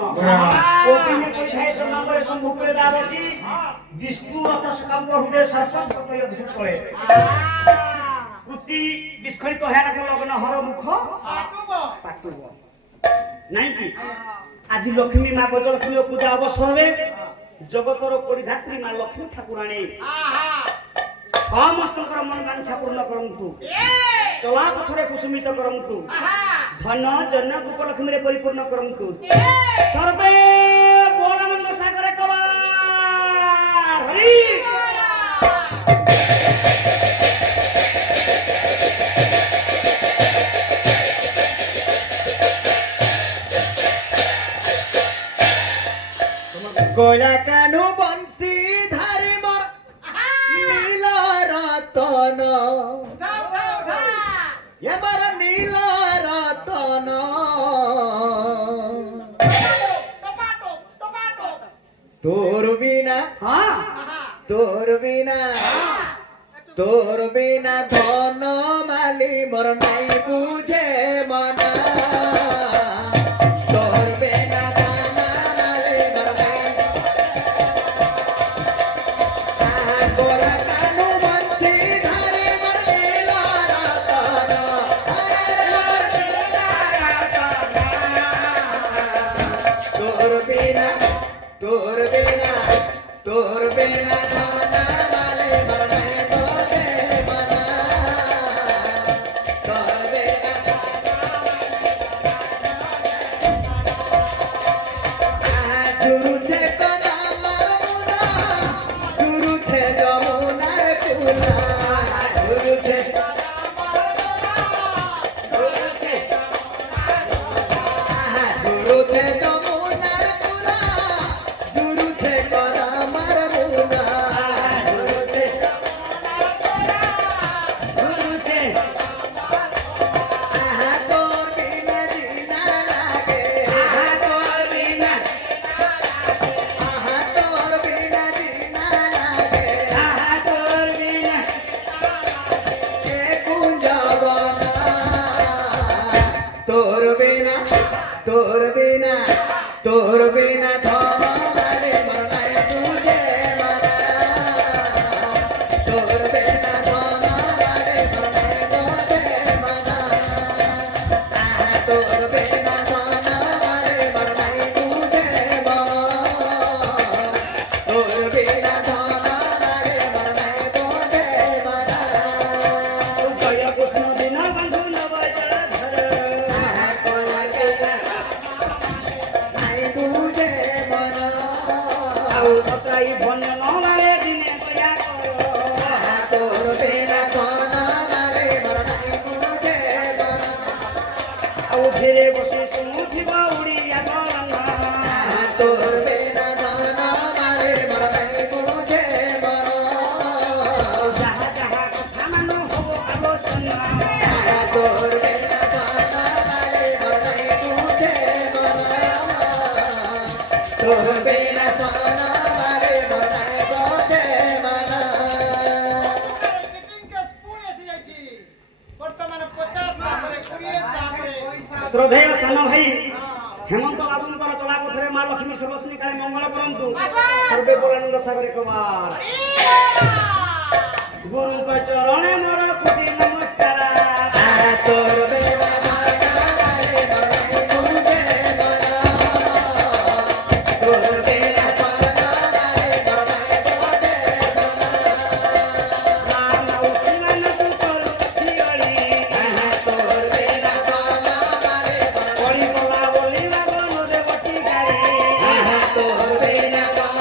কোটিনে পরিধায় জন্মাবলে সম্ভুপে দাবতি বিষ্ণু রথ সকাম বহুদে শাসন কতয় ভূতয়ে পুতি বিস্খলিত হেনা লগ্ন হর মুখ পাতুব নাই কি আজি লক্ষ্মী মা গজলক্ষ্মী পূজা অবসরে জগতর পরিধাত্রী মা লক্ষ্মী ঠাকুরাণী সমস্তଙ୍କର ମନ ବାଞ୍ଛା ପୂର୍ଣ୍ଣ କରନ୍ତୁ ଚଲା ପଥରେ କୁସୁମିତ କରନ୍ତୁ ଧନ ଜନ ଗୋପଲକ୍ଷ୍ମୀରେ ପରିପୂର୍ଣ୍ଣ କରନ୍ତୁ ସର୍ବେ ବୋଲାନନ୍ଦ ସାଗରେ କବାର ହରି গোলা কানু বংশী ধারে মর নীল রতন এবার নীল রতন তোর বিনা তোর বিনা ধন মালি মোর নাই বুঝে মনা তোর বিনা তোর বিনা ধনা মালে মরনে তোরে মনা তোর বিনা গুরুতে কনা মারমুনা গুরুতে যমুনার কুলা গুরুতে গুরুতে যমুনার কুলা গুরুতে কনা মারমুনা গুরুতে তোর বিনা জিনা লাগে তোর বিনা তোর বিনা জিনা লাগে তোর বিনা এ কুঞ্জবনা তোর বিনা তোর বিনা তোর বিনা ধন মালে মরনাই তুঝে মানা তোর বিনা ধন মালে মরনাই তুঝে মানা তোর বিনা ধন মালে মরনাই তুঝে মানা তোর বিনা ধন মালে মরনাই তুঝে মানা জয় কৃষ্ণ দিনা বন্ধু নবজল ধর নাই তুঝে মানা ଆଉ ପକାଇ ଭନ ନମାରେ ଦିନେ ବୟା କର তোর বিনা ধন মালে মরনাই তুঝে মানা ଆଉ ଫେରେ ବସି ଶୁଣୁଥିବ ଉଡ଼ିଆ ଗଲନା তোর বিনা ধন মালে মরনাই তুঝে মানা ଯାହା ଯାହା କଥା ମାନ ହବ ଆଲୋଚନା তোর বিনা ধন মালে মরনাই তুঝে মানা তোর বিনা ধন মালে মরনাই তুঝে মানা ଶ୍ରଦ୍ଧେୟ ସାନ ଭାଇ ହେମନ୍ତ ବାବୁଙ୍କର ଚଲା ପଥରେ ମା ଲକ୍ଷ୍ମୀ ସର୍ବଶ୍ରୀ କାଳୀ ମଙ୍ଗଳ କରନ୍ତୁ ସର୍ବେ ବୋଳାନନ୍ଦ ସାଗରେ କବାର ଗୁରୁଙ୍କ ଚରଣେ ମୋର କୋଟି ନମସ୍କାର তোর বিনা ধন মালে মরনাই তুঝে মানা তোর বিনা ধন মালে মরনাই তুঝে মানা রাম ଆଉ ସିମାନ ତୁ ତୋର ଝିଅଳି তোর বিনা ধন মালে ପଡ଼ି ଗଲା ବୋଲି ଲାଗନରେ ବଟି ଗାଈ তোর বিনা ধন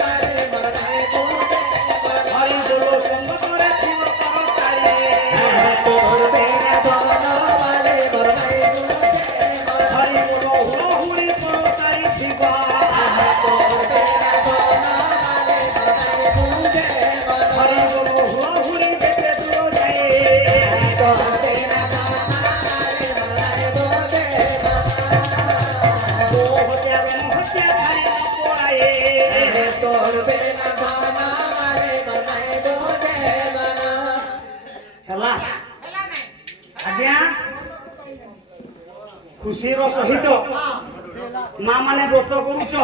মালে মরনাই তুঝে মানা ହରି ଦୋଳ ସଙ୍ଗ ପରେ ଥିବ କରତାଳି তোর বিনা ধন মালে মরনাই তুঝে মানা ହରି ବୋଲ ହୁଳହୁଳି କରତାଳି ଥିବ তোর বিনা ধন মালে মরনাই তুঝে মানা ହରି ବୋଲ ହୁଳହୁଳି କେତେ ଦୂର ଯାଏ তোর বিনা ধন মালে মরনাই তুঝে মানা ଓ ହତ୍ୟା ବେନ ହତ୍ୟା ଖାଇ ପଳାଏ তোর বিনা ধন মালে মরনাই তুঝে মানা ହେଲା ଆଜ୍ଞା ଖୁସିର ସହିତ ମା ମାନେ ବ୍ରତ କରୁଛ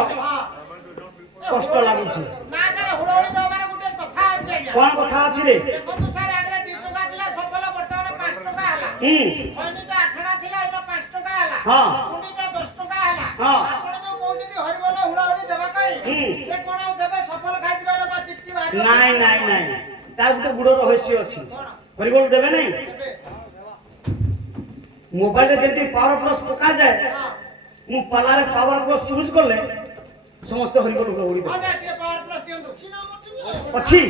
କଷ୍ଟ ଲାଗୁଛି ନା ସାର୍ ହୁଳହୁଳି ଦେବାର ଗୋଟେ କଥା ଅଛି ଆଜ୍ଞା। କଣ କଥା ଅଛି ରେ ଦେଖନ୍ତୁ ସାର୍ ଆଗରେ 2 ଟଙ୍କା ଥିଲା ସଫଳ ବର୍ତ୍ତମାନ 5 ଟଙ୍କା ହେଲା। ଖଇନିଟା 8 ଟଙ୍କା ଥିଲା ଏଇଟା 5 ଟଙ୍କା ହେଲା। ହଁ କୁଣ୍ଡିଟା 10 ଟଙ୍କା ହେଲା। ହଁ ଆପଣ ଯୋଉ କହୁଛନ୍ତି ହରିବୋଲ ହୁଳହୁଳି ଦେବା ପାଇଁ ସେ କଣ ଆଉ ଦେବେ ସଫଳ ଖାଇଥିବା ଲୋକ ଚିଠି ବାହାରିବ? ନାଇଁ ନାଇଁ ନାଇଁ ତାର ଗୋଟେ ଗୁଡ଼ ରହସ୍ୟ ଅଛି ହରିବୋଲ ଦେବେ ନାଇଁ ଦେବେ। ମୋବାଇଲରେ ଯେମିତି ପାୱାର ପ୍ଲସ୍ ପକାଯାଏ ମୁଁ ପାଲାରେ ପାୱାର ପ୍ଲସ୍ ୟୁଜ୍ କଲେ ସମସ୍ତେ ହରିବୋଲ ହୁଳହୁଳି ହଁ ଦେବେ ସାର୍ ଟିକେ ପାୱାର ପ୍ଲସ୍ ଦିଅନ୍ତୁ। ଅଛି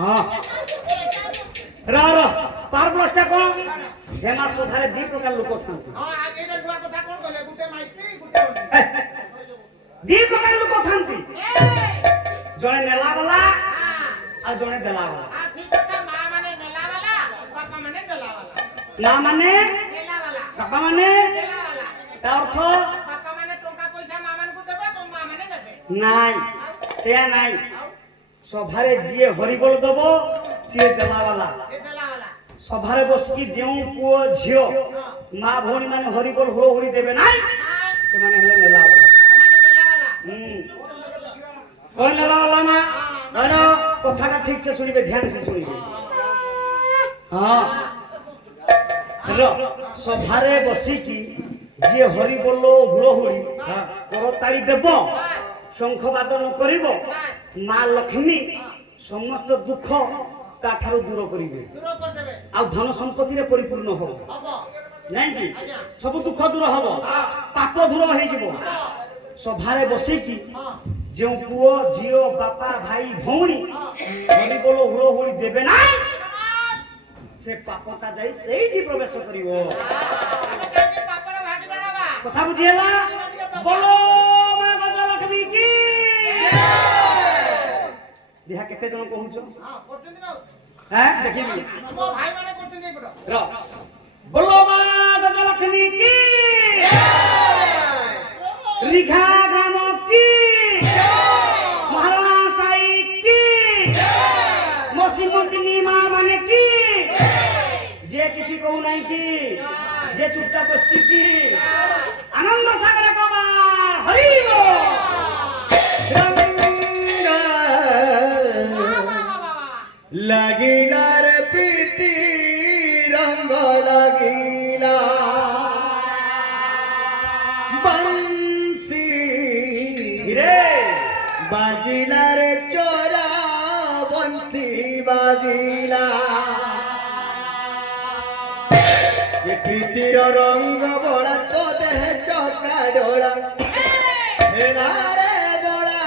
ହଁ ର ପାୱାର ପ୍ଲସ୍ ଟା କଣ ହେମା ସଭାରେ 2 ପ୍ରକାର ଲୋକ ଥାନ୍ତି ହଁ ଆଗ ଏଇଟା ନୂଆ କଥା କଣ କହିଲେ ଗୋଟେ ମାଇକି ଗୋଟେ ଓଣ୍ଡି। 2 ପ୍ରକାର ଲୋକ ଥାନ୍ତି ଜଣେ ନେଲା ବାଲା ଆଉ ଜଣେ ଦେଲା ବାଲା ହଁ ଠିକ କଥା ମା ମାନେ ନେଲା ବାଲା ବାପା ମାନେ ଦେଲା ବାଲା। ମା ମାନେ ନେଲା ବାଲା ବାପା ମାନେ ଦେଲା ବାଲା। ତା ଅର୍ଥ ବାପା ମାନେ ଟଙ୍କା ପଇସା ମା ମାନଙ୍କୁ ଦେବେ ତ ମା ମାନେ ନେବେ। ନାଇଁ ସେୟା ନାଇଁ ସଭାରେ ଯିଏ ହରିବୋଲ ଦବ ସିଏ ଦେଲା ବାଲା ସେ ଦେଲା ବାଲା। ସଭାରେ ବସିକି ଯେଉଁ ପୁଅ ଝିଅ ମା ଭଉଣୀ ମାନେ ହରିବୋଲ ହୁଳହୁଳି ଦେବେ ନାଇଁ ନାଇଁ ସେମାନେ ହେଲେ ନେଲା ବାଲା ସେମାନେ ନେଲା ବାଲା। କଣ ନେଲା ବାଲା ମା କଣ କଥାଟା ଠିକ ସେ ଶୁଣିବେ ଧ୍ୟାନ ସେ ଶୁଣିବେ ହଁ ସଭାରେ ବସିକି ଯିଏ ହରିବୋଲ ହୁଳହୁଳି କରତାଳି ଦେବ ଶଙ୍ଖ ବାଦନ କରିବ ମା ଲକ୍ଷ୍ମୀ ସମସ୍ତ ଦୁଃଖ ତାଠାରୁ ଦୂର କରିବେ ଦୂର କରିଦେବେ। ଆଉ ଧନ ସମ୍ପତ୍ତିରେ ପରିପୂର୍ଣ୍ଣ ହବ ହବ। ନାଇଁ କି ଆଜ୍ଞା। ସବୁ ଦୁଃଖ ଦୂର ହବ ପାପ ଦୂର ହେଇଯିବ ସଭାରେ ବସିକି ଯେଉଁ ପୁଅ ଝିଅ ବାପା ଭାଇ ଭଉଣୀ ହରିବୋଲ ହୁଳହୁଳି ଦେବେ ନାହିଁ ସେ ପାପଟା ଯାଇ ସେଇଠି ପ୍ରବେଶ କରିବ ଆମେ କାହିଁକି ପାପର ଭାଗିଦାର ହବା? କଥା ବୁଝି ହେଲା ବୋଲୋ ମା ଗଜଲକ୍ଷ୍ମୀ କି ଦେହା କେତେ ଜଣ କହୁଛ ହଁ କରୁଛନ୍ତି ନା? ଦେଖିବି ଆମ ଭାଇ ମାନେ କରୁଛନ୍ତି ଏଇପଟ। ର ବୋଲୋ ମା ଗଜଲକ୍ଷ୍ମୀ କି ରିଘା ଗ୍ରାମ କି ମହାରଣା ସାଇ କି ମସିମନ୍ତିନୀ ମା ମାନେ କି যে কিছু কহু নাই কি যে চুপচাপ বসছি কি আনন্দ সাগরে কবার হরিব লাগিলার প্রীতি রঙ্গ লাগিলা বংশী রে বাজিলার চোরা বংশী বাজিলা প্রীতির রঙ্গ বড়া তো দেহ চকা ডোলা হেলারে বড়া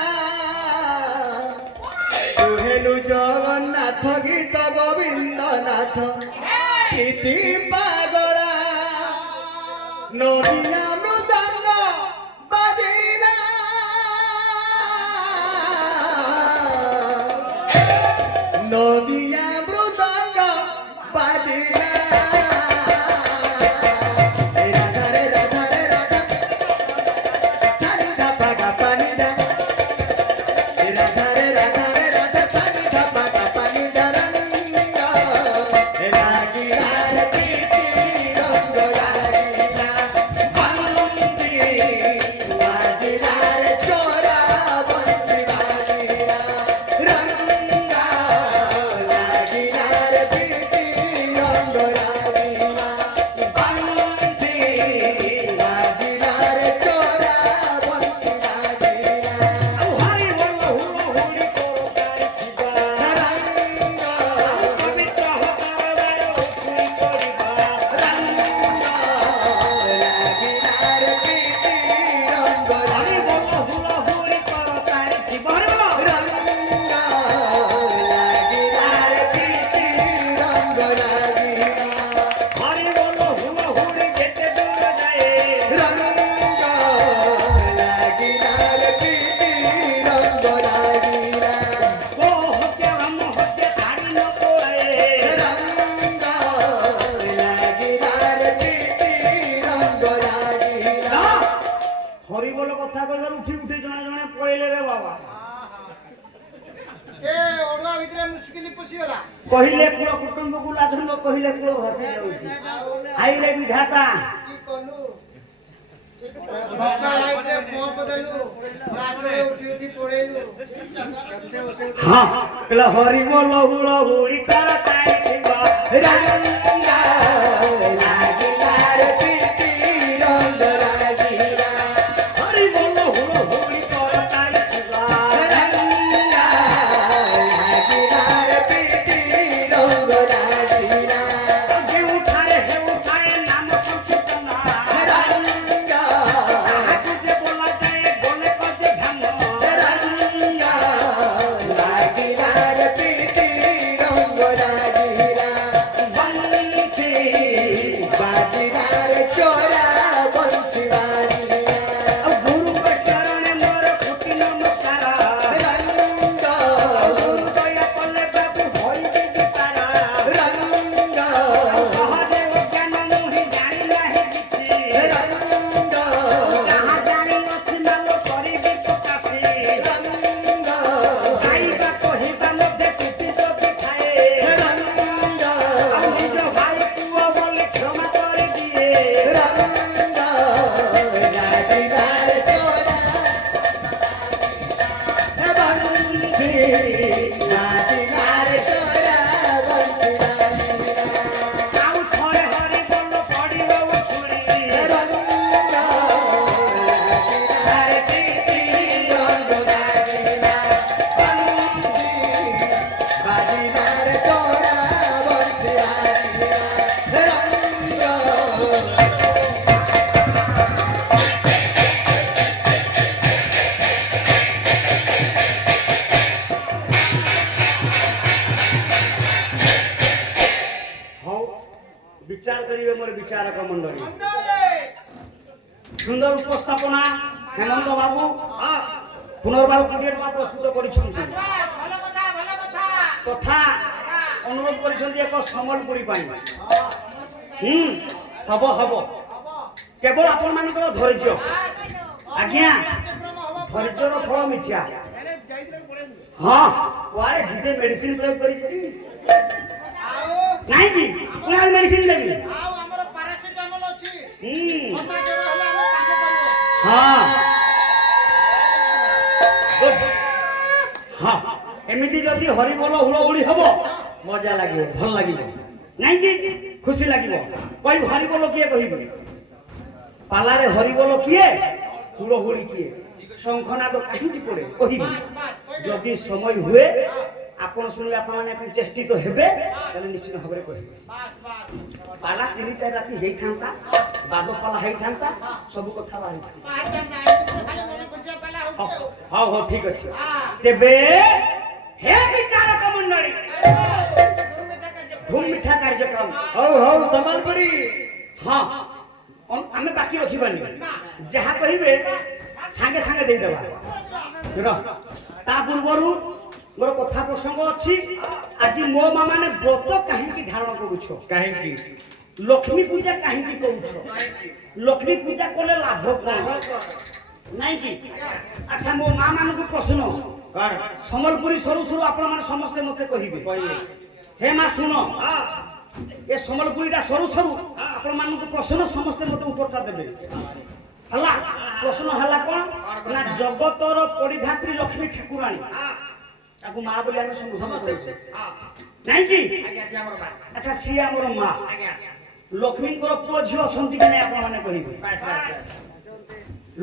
তুহেলু জগন্নাথ গীত গোবিন্দনাথ প্রীতি পাগলা নদিয়া মৃদঙ্গ বাজিলা নদিয়া মৃদঙ্গ বাজিলা কহিলে কুল কুটুম্বକୁ ଲାଜୁନ କହିଲେ କୁଳ ଭାସି ଯାଉଛି ଆଇଲେ ବିଧାତା কি কলু भक्का लाइट रे पंप देलु रात्रे उठी उठी पड़ेलु हाँ कहला हरि बोल हुड़ हुड़ी कर ताई थिबा रंगा लागिलार पीती रंग लागिला हरि बोल हुड़ हुड़ी कर ताई थिबा रंगा लागिलार पीती रंग लागिला हे उठाए नाम संकीर्तना रंगा तुझे बोला जाए बोले कदे धम रंगा लागिलार पीती रंग लागिला बंसी बाजीरार चोरा बंसी बाजिया गुरु के चरण मोर फुटी नमस्कार रंगा गुरु दया कले बाबू होई के तारा रंगा महादेव ज्ञान मोहि जानि नाही किछि रंगा जहाँ जानि अछि नाम करिबि पकापि रंगा खाइबा कहिबा मध्ये टूटी टूटी खाए रंगा निज भाई पुआ बोले क्षमा कर दिए रंगा लागिलार चोरा बंसी लागिलार चोरा बंसी आउ थोड़े हरि बोल पड़िब उछुड़ी रंगा लागिलार पीती रंग लागिला बंसी बाजिलार चोरा बंसी लागिला रंगा हौ विचार करिवे मोर विचारक मंडली सुंदर उपस्थापना हेमंत बाबू पुनर्बार क्रिकेट मा प्रस्तुत करिछन्ति ଭଲ କଥା तथा अनुरोध करिछन्ति एक सम्बलपुरी पाई हब हब केवल आपण मानकर धैर्य आज्ञा धैर्यर फल मिथ्या हाँ कुआरे जिते मेडिसिन प्रयोग करिछि नहीं की पुनः मेडिसिन देबी ଆଉ ଆମର ପାରାସିଟାମଲ ଅଛି ଥଣ୍ଡା ଜ୍ୱର ହେଲେ ଆମେ କାମ କରିବ हाँ गुड हाँ एमिति जदि हरि बोल हुड़हुड़ी हब मजा लागिब भल लागिब नहीं की खुशी लागिब कहि हरि बोल किए कहिबि पालारे हरि बोल किए हुड़हुड़ी किए शंखनाद काहिंकी पड़े कहिबि जदि समय हुए आपण सुनले आपण माने चेष्टित हेबे ताले निश्चित भाबरे कहिबे ବାସ୍ पाला 3-4 राति हेई थांता बादो पाला हेई थांता सब कथा बाहि ବାହାର ଜାଣିନା ଖାଲି ମନେ ବୁଝିବା ପାଲା ହଉଛି हाँ हाँ ठीक अछि हाँ। तेबे हे विचारक मंडली धूम मिठा कार्यक्रम हौ हौ संबलपुरी हाँ आमे बाकी रखिबानी जहा कहिबे सांगे सांगे देई देबा र ता पूर्वरु मोर कथा प्रसंग अछि आज मो मामा ने व्रत काहेकि धारण करूछ काहेकि लक्ष्मी पूजा काहेकि करूछ लक्ष्मी पूजा कोले लाभ कोन नहीं की अच्छा मो मां मान को प्रश्न कौन सम्बलपुरी सरू सरू आपण माने समस्त मते कहिबे हे मां सुनो ए सम्बलपुरीटा सरू सरू आपण मान को प्रश्न समस्त मते उत्तरटा देबे हला प्रश्न हला कोन ना जगतर परिधात्री लक्ष्मी ठाकुराणी ताकू मां बोली हम संबोधन करू नहीं की अच्छा सी हमर मां लक्ष्मी को पुओ झियो छंती कि नै आपण माने कहिबे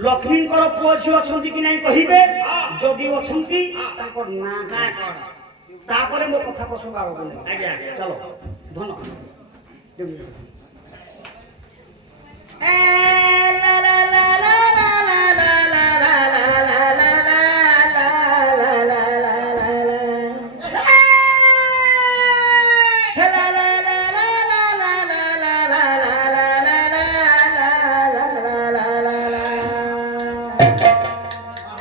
लक्ष्मी को पुओ झियो छंती कि नै कहिबे जदि अछंती ताकर ना ना कोन तापरे मो कथा प्रसंग आरो बोले आज्ञा चलो धन ए ला ला ला ला ला ला ला ला ला ला ला ହଁ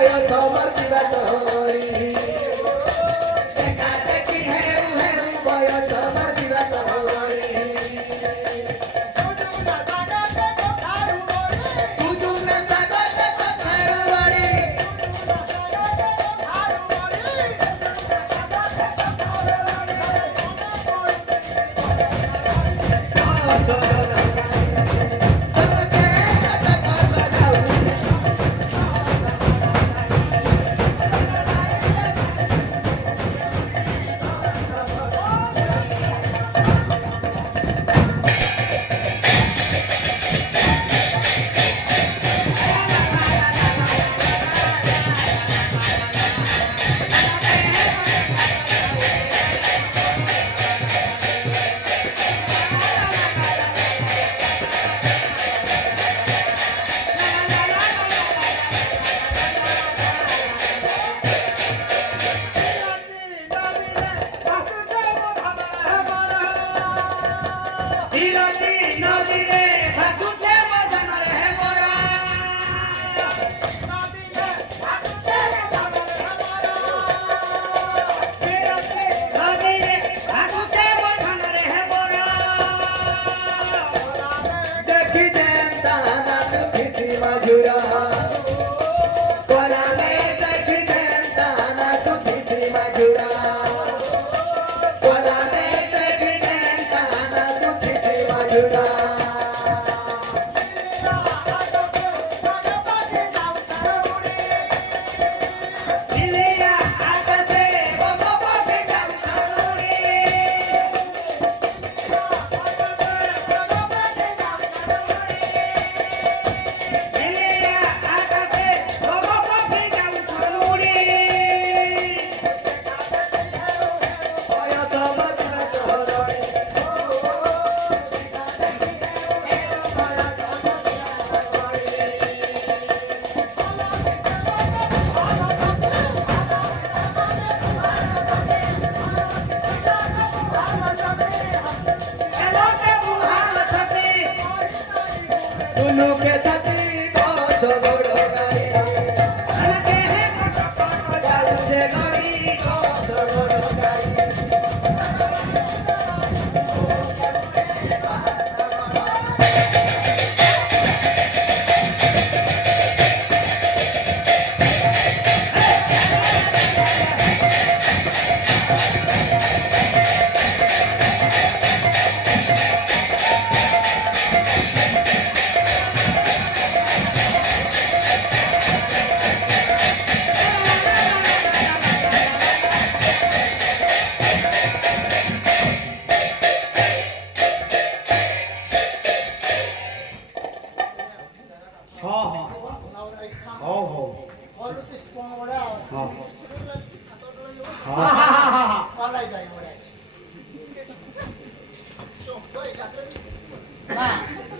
बय खबर दिवा तोरी देखा देखी हेरु हेरु बय खबर दिवा तोरी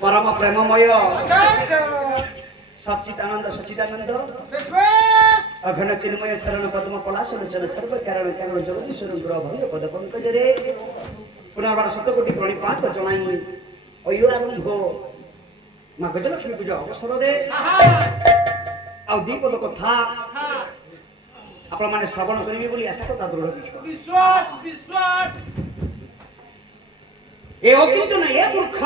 परम प्रेममय सच्चिदानंद सच्चिदानंद अघन चिन्मय शरण पद्म पलाशलोचन सर्व कारण कारण जगदीश्वर भव्य पद पंकजरे पुनर्बार शतकोटि प्रणिपात जनाई अयोरारंभ माँ गजलक्ष्मी पूजा अवसर दे दीपद कथा आपण माने श्रवण करिवे बोली आशा कथा दृढ़ विश्वास विश्वास ए अकिंचन ए मूर्ख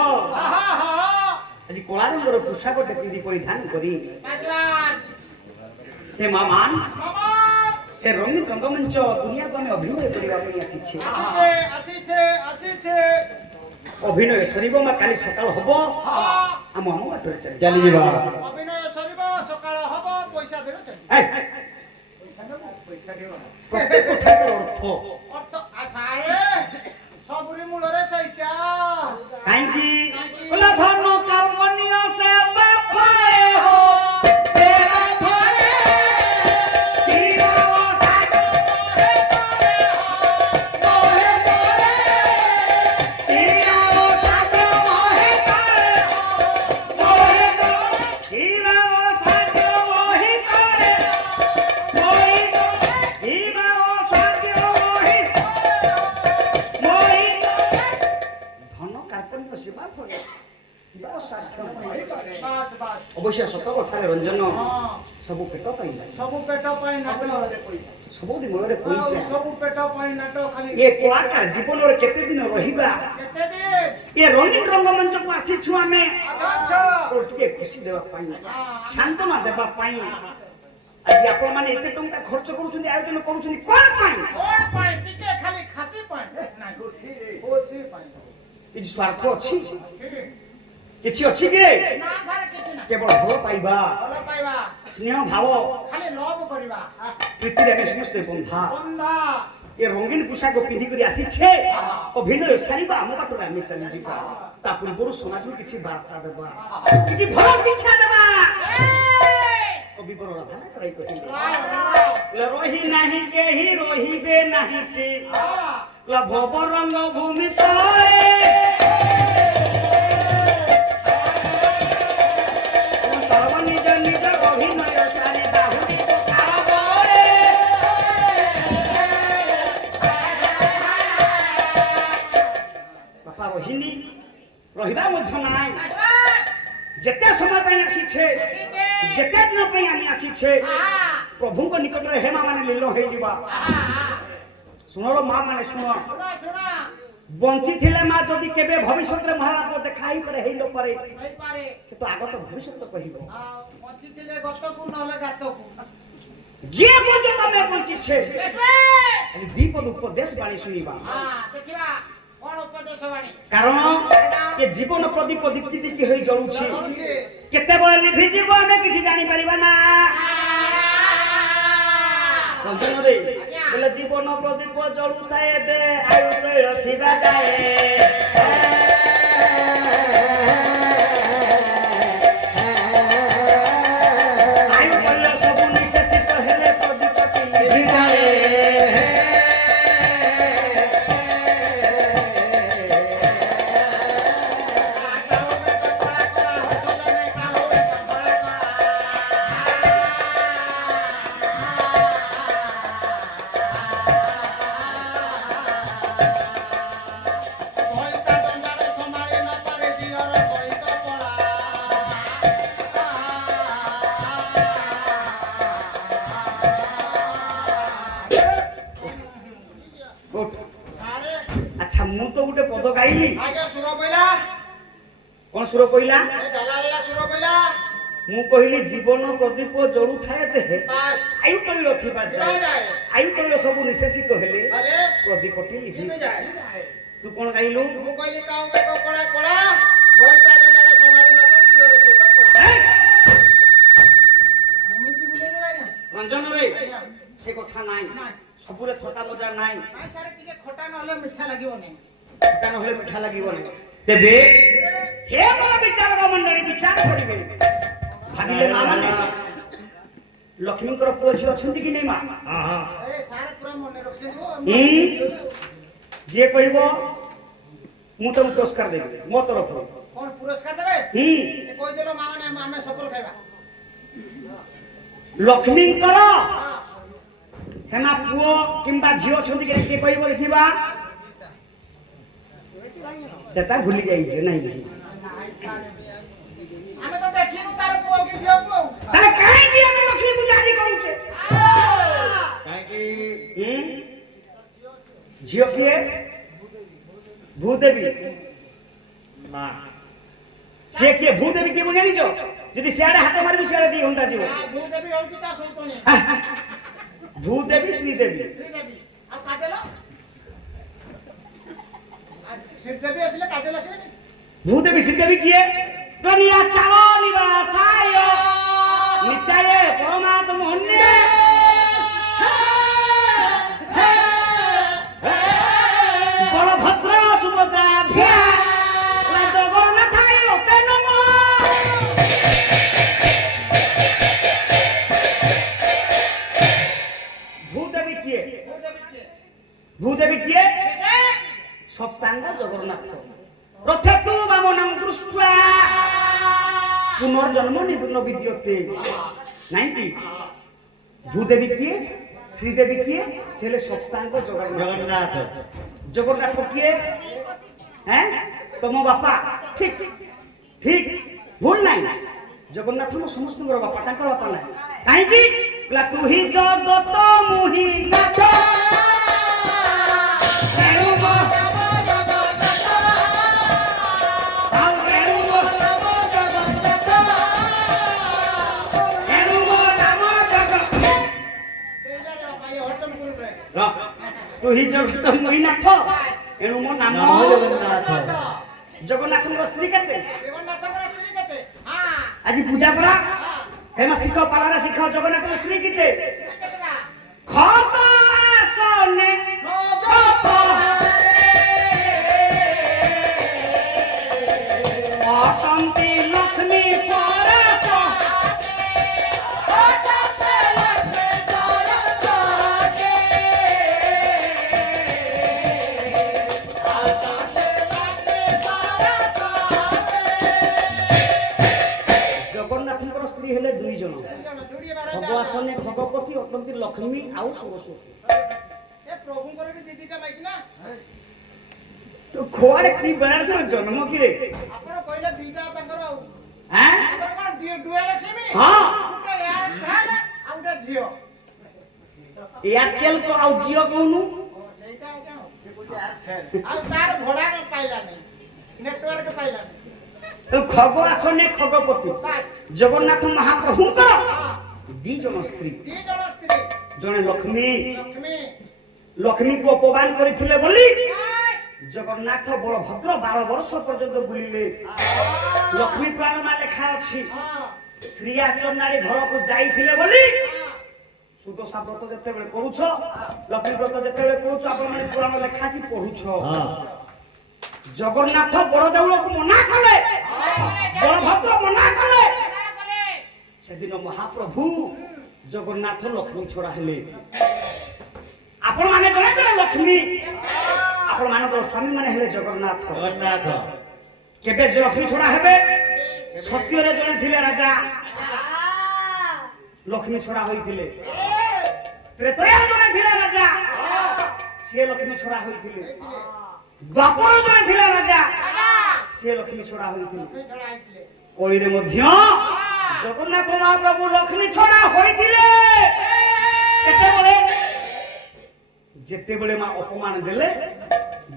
আজি কলা রঙের পোশাকটা পিঁধি পরিধান করি হে মামান হে রঙিন রঙ্গমঞ্চ দুনিয়াকে আমি অভিনয় করিবা পাই আসিছি অভিনয় সরিব মা কালি সকাল হব আম আম বাটরে চালি যাবা অভিনয় সরিব সকাল হব পয়সা দেব চালি পয়সা দেব প্রত্যেক কথার অর্থ অর্থ আশায়ে सबुरी मूलरे सैटा काहेकि ओला धर्म कर्मण्य से बापाए हो तेरा भले हीरा साथ मोहे करे हो मोहे करे हीरा साथ मोहे करे हो मोहे करे हीरा साथ मोहे करे मोहे हीरा साथ मोहे ବାସ୍ ବାସ୍ ଅବଶ୍ୟ ସତ କଥାରେ ରଞ୍ଜନ ହଁ ସବୁ ପେଟ ପାଇଁ ସବୁ ପେଟ ପାଇଁ ନାଟ ସବୁଦି ମୂଳରେ ପଇସା ସବୁ ପେଟ ପାଇଁ ନାଟ ଖାଲି ଏ କଳାକାର ଜୀବନରେ କେତେ ଦିନ ରହିବା କେତେ ଦିନ ଏ ରଙ୍ଗୀନ ରଙ୍ଗମଞ୍ଚକୁ ଆସିଛୁ ଆମେ ଆଚ୍ଛା ଟିକେ ଖୁସି ଦେବା ପାଇଁ ସାନ୍ତ୍ୱନା ଦେବା ପାଇଁ ଆଜି ଆପଣମାନେ ଏତେ ଟଙ୍କା ଖର୍ଚ୍ଚ କରୁଛନ୍ତି ଆୟୋଜନ କରୁଛନ୍ତି କଣ ପାଇଁ କଣ ପାଇଁ ଟିକେ ଖାଲି ଖାସି ପାଇଁ ନାଇଁ ଖୁସି ପାଇଁ କିଛି ସ୍ୱାର୍ଥ ଅଛି ଠିକ। କିଛି ଅଛି କି ନା ସାର୍ କିଛି ନାହିଁ କେବଳ ଭଲ ପାଇବା ଭଲ ପାଇବା ସ୍ନେହ ଭାବ ଖାଲି ଲଭ କରିବା ପ୍ରୀତିରେ ଆମେ ସମସ୍ତେ ବନ୍ଧା ବନ୍ଧା ଏ ରଙ୍ଗୀନ ପୋଷାକ ପିନ୍ଧିକରି ଆସିଛେ ଅଭିନୟ ସାରିବା ଆମ ବାଟରେ ଆମେ ଚାଲିଯିବା ତା ପୂର୍ବରୁ ସମାଜକୁ କିଛି ବାର୍ତ୍ତା ଦେବା କିଛି ଭଲ ଶିକ୍ଷା ଦେବା କବିବର ରାଧାନାଥ ରାୟ କହିଲେ ରହି ନାହିଁ କେହି ରହିବେ ନାହିଁ କି ଭବ ରଙ୍ଗ ଭୂମି ତଳେ ସର୍ବ ନିଜ ନିଜ ଅଭିନୟ ସାରି ବାହୁଡ଼ି ବଳେ ବାପା ରହିନି ରହିବା ମଧ୍ୟ ନାହିଁ ଯେତେ ସମୟ ପାଇଁ ଆସିଛେ ଯେତେ ଦିନ ପାଇଁ ଆମେ ଆସିଛେ ପ୍ରଭୁଙ୍କ ନିକଟରେ ହେମା ମାନେ ଲୀନ ହେଇଯିବା ଶୁଣର ମା ମାନେ ଶୁଣ ବଞ୍ଚିଥିଲେ ମା ଯଦି କେବେ ଭବିଷ୍ୟତରେ ମହାରାଜ ଦେଖା ହେଇପାରେ ହେଇ ନପାରେ ସେ ତ ଆଗତ ଭବିଷ୍ୟତ କହିବ ବଞ୍ଚିଥିଲେ ଗତକୁ ନହେଲେ ଗାତକୁ ଯିଏ ପର୍ଯ୍ୟନ୍ତ ଆମେ ବଞ୍ଚିଛେ ଦୀପଦ ଉପଦେଶ ବାଣୀ ଶୁଣିବା ଦେଖିବା କଣ ଉପଦେଶ ବାଣୀ କାରଣ ଏ ଜୀବନ ପ୍ରଦୀପ ଦୀପ୍ତି ଦୀପ୍ତି ହୋଇ ଜଳୁଛି କେତେବେଳେ ଲିଭିଯିବ ଆମେ କିଛି ଜାଣିପାରିବା ନା ରଞ୍ଜନରେ ବୋଲେ ଜୀବନ ପ୍ରଦୀପ ଜଳୁଥାଏ ଦେ ଆୟୁ ତୈଳ ଥିବା ଯାଏ ଆୟୁ ତୈଳ ସବୁ ନିଷେଚିତ ହେଲେ ପ୍ରଦୀପଟି ଲିଭିଯାଏ আচ্ছা ମୁଁ ତ ଗୋଟେ ପଦ ଗାଇଲି ଆଜ୍ଞା ସୁର ପଇଲା କଣ ସୁର କହିଲା ଡାଲା ସୁର ପଇଲା ମୁଁ କହିଲି ଜୀବନ ପ୍ରଦୀପ ଜଳୁଥାଏ ଦେହେ ବାସ୍ ଆୟୁ ତୈଳ ଥିବା ଯାଏ ଆୟୁ ତୈଳ ସବୁ ନିଷେଚିତ ହେଲେ ଆରେ ପ୍ରଦୀପଟି ଲିଭି କେବେ ଯାଏ ତୁ କଣ ଗାଇଲୁ ମୁଁ କହିଲି କାଉ ବେକ କଳା କଳା ଭୟତା ଜଞ୍ଜାଳ ସମ୍ଭାଳି ନ ପାରି ଦିଅର ସହିତ ପଳା ଏମିତି ବୁଲେଇ ଦେଲା ଆଜ୍ଞା ରଞ୍ଜନରେ ସେ କଥା ନାହିଁ ନାଇଁ ସବୁରେ ଥଟା ମଜା ନାହିଁ ନାଇଁ ସାର୍ ଟିକେ ଖଟା ନହେଲେ ମିଠା ଲାଗିବନି ଥଟା ନହେଲେ ମିଠା ଲାଗିବନି ତେବେ ହେ ବଡ଼ ବିଚାରକ ମଣ୍ଡଳୀ ବିଚାର କରିବେ ଭାବିଲେ ମା ମାନେ ଲକ୍ଷ୍ମୀଙ୍କର ପୁଅ ଝିଅ ଅଛନ୍ତି କି ନାଇଁ ମା ଏ ସାର୍ ପୁରା ମନେ ରଖିଦେବ ଯିଏ କହିବ ମୁଁ ତାକୁ ପୁରସ୍କାର ଦେବି ମୋ ତରଫରୁ କଣ ପୁରସ୍କାର ଦେବେ କହିଦେଲ ମା ମାନେ ଆମେ ସଫଳ ଖାଇବା ଲକ୍ଷ୍ମୀଙ୍କର ହେମା ପୁଅ କିମ୍ବା ଝିଅ ଅଛନ୍ତି କି କିଏ କହିବ ଦେଖିବା ସେଟା ଭୁଲି ଯାଇଛେ ନାଇଁ ଆମେ ତ ଦେଖିନୁ ତାର ପୁଅ କି ଝିଅକୁ ତାହେଲେ କାହିଁକି ଆମେ ଲକ୍ଷ୍ମୀ ପୂଜା ଆଜି କରୁଛେ କାହିଁକି ଝିଅ କିଏ ଭୂଦେବୀ ମା ସିଏ କିଏ ଭୂଦେବୀ କିଏ ମୁଁ ଜାଣିଛ ଯଦି ସିଆଡେ ହାତ ମାରିବି ସିଆଡେ 2 ଘଣ୍ଟା ଯିବ ଭୂଦେବୀ ହଉଛି ତା ସୈତଣୀ ଭୂଦେବୀ ଶ୍ରୀଦେବୀ ଶ୍ରୀଦେବୀ ଆଉ କାଜଲ ଶ୍ରୀଦେବୀ ଆସିଲେ କାଜଲ ଆସିବେନି ଭୂଦେବୀ ଶ୍ରୀଦେବୀ କିଏ ଦୁନିଆ ଚାଳ ନିବାସାୟ ନିତ୍ୟାୟ ପରମାତ୍ମ ବଳଭଦ୍ର ସୁଭଦ୍ରା ଜଗନ୍ନାଥ ଭୂଦେବୀ କିଏ ଭୂଦେବୀ କିଏ ସପ୍ତାଙ୍ଗ ଜଗନ୍ନାଥ ରଥେତୁ ବାମନଂ ଦୃଷ୍ଟ୍ୱା ପୁନର୍ଜନ୍ମ ନିବୃନ୍ନ ବିଦ୍ୟତେ ନାଇଁ କି ଭୂଦେବୀ କିଏ ଶ୍ରୀଦେବୀ କିଏ ସେ ହେଲେ ସପ୍ତାଙ୍ଗ ଜଗନ୍ନାଥ ଜଗନ୍ନାଥ କିଏ ତମ ବାପା ଠିକ ଠିକ ভুল নাই জগন্নাথ মো সমস্ত বাপা তাঙ্কর বাপা নাই কাহিকি লা তু হি জগত মুহি নাথ তেণু মো तू ही जगत मोहि नाथ एणु मो नाम नमो जगन्नाथ जगन्नाथ स्त्री केते ଜଗନ୍ନାଥଙ୍କର ସ୍ତ୍ରୀ କେତେ? ହଁ। आज पूजा करा ହଁ। हेम शिख पालारा शिख जगन्नाथ स्त्री केते କେତେଟା? खत आसने अटंती लक्ष्मी परस जगन्नाथଙ୍କର ସ୍ତ୍ରୀ ହେଲେ ଦୁଇ ଜଣ ଯୋଡ଼ିଏ ବାର ଖଗ ଆସନେ ଖଗପତି ଅଟନ୍ତି ଲକ୍ଷ୍ମୀ ଆଉ ସରସ୍ୱତୀ ଏ ପ୍ରଭୁଙ୍କର ବି ଦିଦିଟା ମାଇକି ନା तो खोआड़े की बेड़ तो जन्म की रे ଆପଣ କହିଲେ ଦିଟା ତାଙ୍କର ଆଉ हैं ତାଙ୍କର କଣ ଡୁଏଲ ସିମି हां ଗୋଟେ ଏୟାରଟେଲ ଆଉ ଗୋଟେ ଜିଓ एयरटेल को आउ जियो कोनु ସେଇଟା ଆଉ ଆଉ ତାର ଭଡା ନ ପାଇଲାନି ନେଟୱାର୍କ ପାଇଲାନି तो खग आसने खगपति ବାସ୍ जगन्नाथ महाप्रभुଙ୍କର ହଁ दी जन स्त्री ଦି ଜଣ ସ୍ତ୍ରୀ जने लक्ष्मी ଲକ୍ଷ୍ମୀ लक्ष्मी को अपमान କରିଥିଲେ ବୋଲି ବାସ୍ जगन्नाथ बलभद्र 12 वर्ष पर्यंत बुलिले लक्ष्मी पुराण में लिखा अछि ହଁ श्रीया चन्नारी घर को जाइथिले ବୋଲି ହଁ सुदशा व्रत जते बेले करूछ लक्ष्मी व्रत जते बेले करूछ आपण माने पुराण लिखा अछि पढुछ जगन्नाथ बड़देउल को मना कले बलभद्र मना कले सेदिन महाप्रभु जगन्नाथ लक्ष्मी छोड़ा हेले आपण माने जने जने लक्ष्मी आपण मानकर स्वामी माने हेले जगन्नाथ जगन्नाथ केबे जे लक्ष्मी छोड़ा हेबे सत्य रे जने थिले राजा लक्ष्मी छोड़ा होइथिले त्रेतया रे जने थिले राजा से लक्ष्मी छोड़ा होइथिले द्वापर जने थिले राजा से लक्ष्मी छोड़ा होइथिले ଛଡା ହେଇଥିଲେ कोइरे मध्य जगन्नाथ महाप्रभु लक्ष्मी छोड़ा होइथिले केतेबेले जेतेबेले मा अपमान देले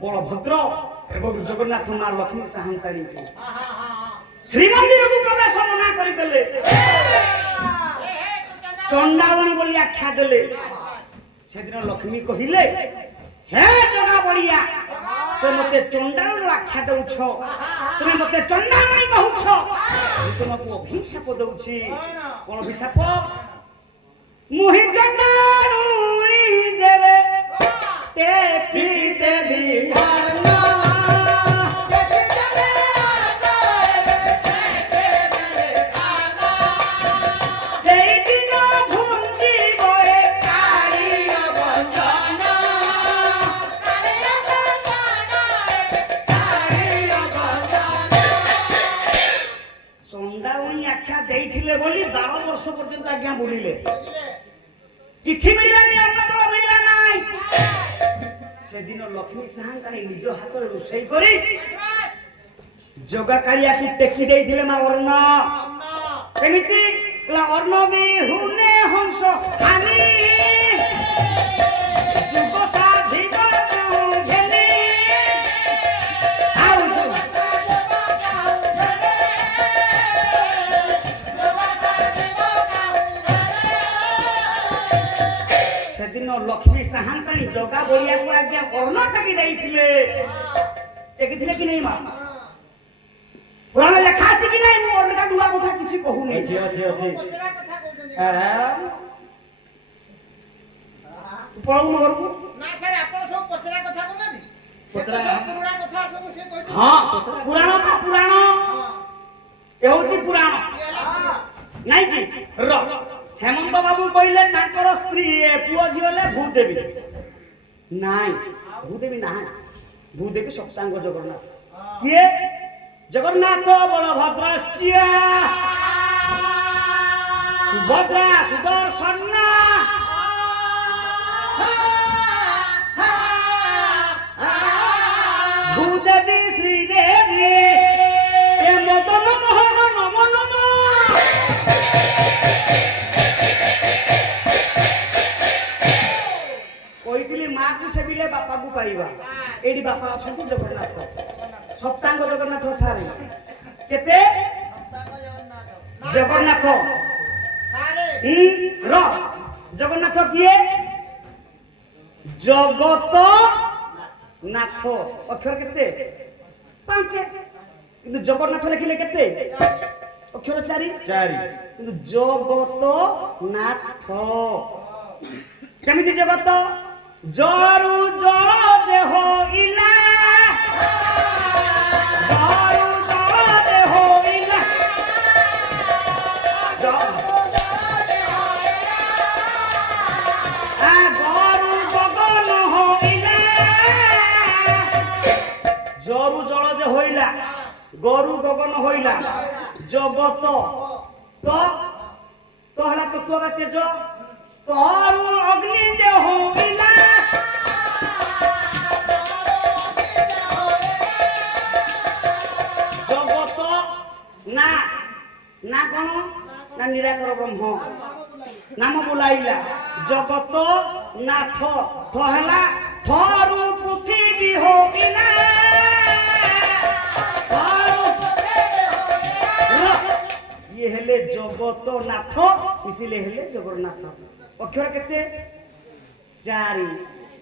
बलभद्र एवं जगन्नाथ मा लक्ष्मी साहंतारी ହଁ ହଁ ହଁ श्रीमंदिर को प्रवेश मना करि देले चंडावणी बोली आख्या देले सेदिन लक्ष्मी कहिले हे जगा बड़िया तो मते चंडावणी आख्या दउछ तुम मते चंडावणी कहउछ तुमको अभिशाप दउछि कोन अभिशाप मुहि चंडावणी जेबे ते पीते दिवाना चंडावणी आख्या देइथिले बोली 12 वर्ष पर्यंत आज्ञा बोलिले किछि मिलानी अन्नतला मिला नाही सेदिन लक्ष्मी साहंकानी निज हाथ रे रोसई करी जोगा कालिया की टेकी देइथिले मा अर्ण केमिति ला अर्ण बिहुने हंस हानि जुग साधी गनु घेनी आउ सेदिन लक्ष्मी साहंतानी जोगा बोलिया को आज्ञा अर्ण टेकी देइथिले टेकीथिले कि नहीं मा पुराण लेखा अछि कि नहीं मु अनका दुआ कथा किछि कहू नहीं अच्छी अच्छी अच्छी ପଚରା କଥା କହୁଛନ୍ତି पळू घर को ନା ସାର୍ ଆପଣ ସବୁ ପଚରା କଥା କହୁନାହାନ୍ତି ପଚରା ପୁରୁଣା କଥା ସବୁ ସେ କହିଛନ୍ତି हां पुराण का पुराण ହଁ ए होछि पुराण ଇଏ ହେଲା नहीं कि र हेमंत बाबू कहले ताकर स्त्री पुओ झियोले भूदेवी नाही भूदेवी नाही भूदेवी सप्तांग जगन्नाथ किए जगन्नाथ बलभद्रस्य सुभद्रा सुदर्शन भूदेवी श्रीदेवी ए मदन मोहन नम ମାକୁ ସେବିଲେ ବାପାକୁ ପାଇବା ଏଇଠି ବାପା ଅଛନ୍ତି ଜଗନ୍ନାଥ ସପ୍ତାଙ୍ଗ ଜଗନ୍ନାଥ ସାରେ କେତେ ଜଗନ୍ନାଥ ର ଜଗନ୍ନାଥ କିଏ ଜଗତ ନାଥ ଅକ୍ଷର କେତେ 5 କିନ୍ତୁ ଜଗନ୍ନାଥ ଲେଖିଲେ କେତେ ଅକ୍ଷର 4 କିନ୍ତୁ ଜଗତ ନାଥ କେମିତି ଜଗତ ଜରୁ ଜଳ ଦେହ ଇଲା ଜରୁ ଜଳ ଦେହ ଇଲା জরু জল যে হইলা গরু গগন হইলা জগত তো তো হলা তত্ত্ব বা তেজ তরু অগ্নি যে হইলা জগত না না কোন না নিরাকার ব্রহ্ম নাম বুলাইলা জগত নাথ থহলা থরু পৃথিবী হইলা ये हेले जगत नाथ इसलिए हेले जगन्नाथ अक्षर केते 4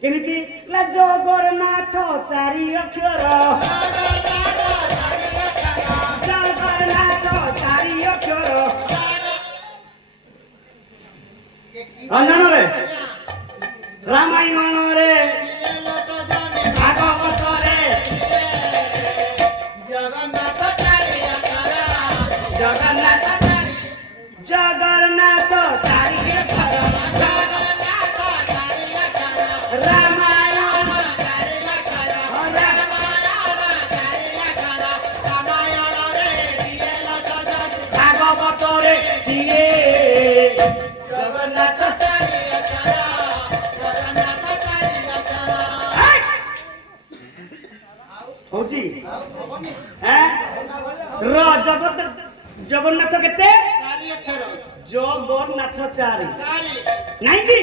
केमिति ला जगन्नाथ 4 अक्षर जगन्नाथ 4 अक्षर रंजन रे रामायण रे भागवत रे जगन्नाथ 4 अक्षर जगन्नाथ जगन्नाथ 4 अक्षर रामायण 4 अक्षर भागवत रे दिए जगन्नाथ 4 अक्षर जगन्नाथ 4 अक्षर होची हैं र जगत जगन्नाथ केते 4 अक्षर जगन्नाथ 4 नहीं कि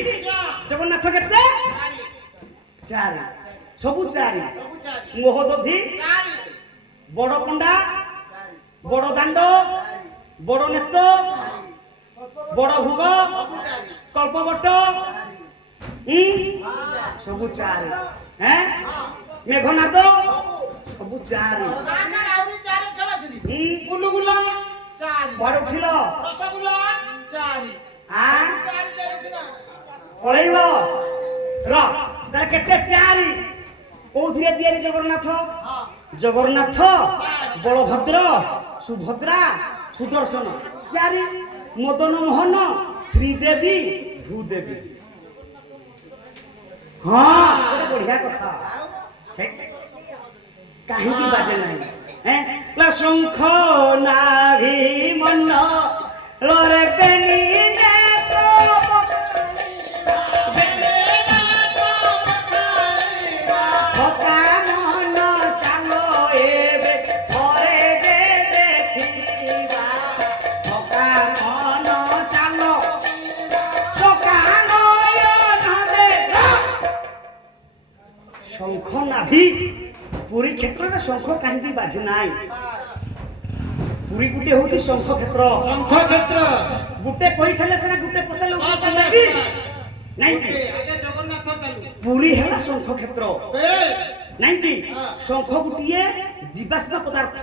जगन्नाथ केते 4 सबु 4 मोहदधि बड़ पंडा बड़ दांड बड़ नेत बड़ भोग कल्पवट सबु 4 हैं मेघनाद सबु 4 गुलगुला 4 बड़ उठिल रसगुल्ला 4 हां 4 ना पळैब र ता केते 4 कोथिरे दियारी जगन्नाथ हां जगन्नाथ बलभद्र सुभद्रा सुदर्शन 4 मदन मोहन श्रीदेवी भूदेवी हाँ बड़े बढ़िया कथा कहीं की बाजे नहीं हैं शंख नाभि मन लरे बेनी ने तो भका मन चालो एबे थरे दे देखिबा भका मन चालो भका नयन दे शंख नाभि पुरी क्षेत्र में शंख कहीं बाजी नाई पुरी गुटे होती शंख क्षेत्र गुटे पैसा ले सेना गुटे पचाले कि नहीं कि आगे जगन्नाथ चालू पुरी हैला शंख क्षेत्र नहीं कि शंख गुटिए जीवाश्म पदार्थ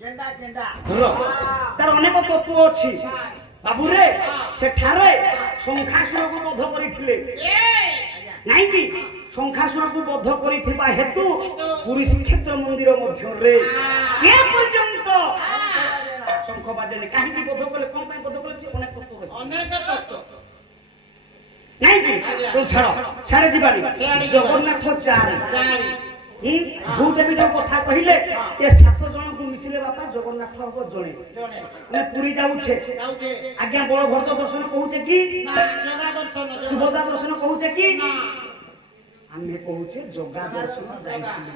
गेंडा गेंडा तार अनेक तत्व अछि बाबू रे सेठारे शंखासुर को बध करिथिले नहीं कि शंखासुर को बध करिथिबा हेतु पुरी श्रीक्षेत्र मंदिर मध्य रे के पर्यंत शंख बाजेने काहे कि बध कले कोन पय बध कले अनेक तत्व नहीं कि तो छाड़े जीवानी जगन्नाथ 4 भूदेवी जो कथा कहिले ए 7 जन को मिसिले बापा जगन्नाथ हो जणे ने पुरी जाउछे आज्ञा बलभद्र दर्शन कहूचे कि सुभद्रा दर्शन कहूचे कि आमे कहूचे जगा दर्शन जाइथिले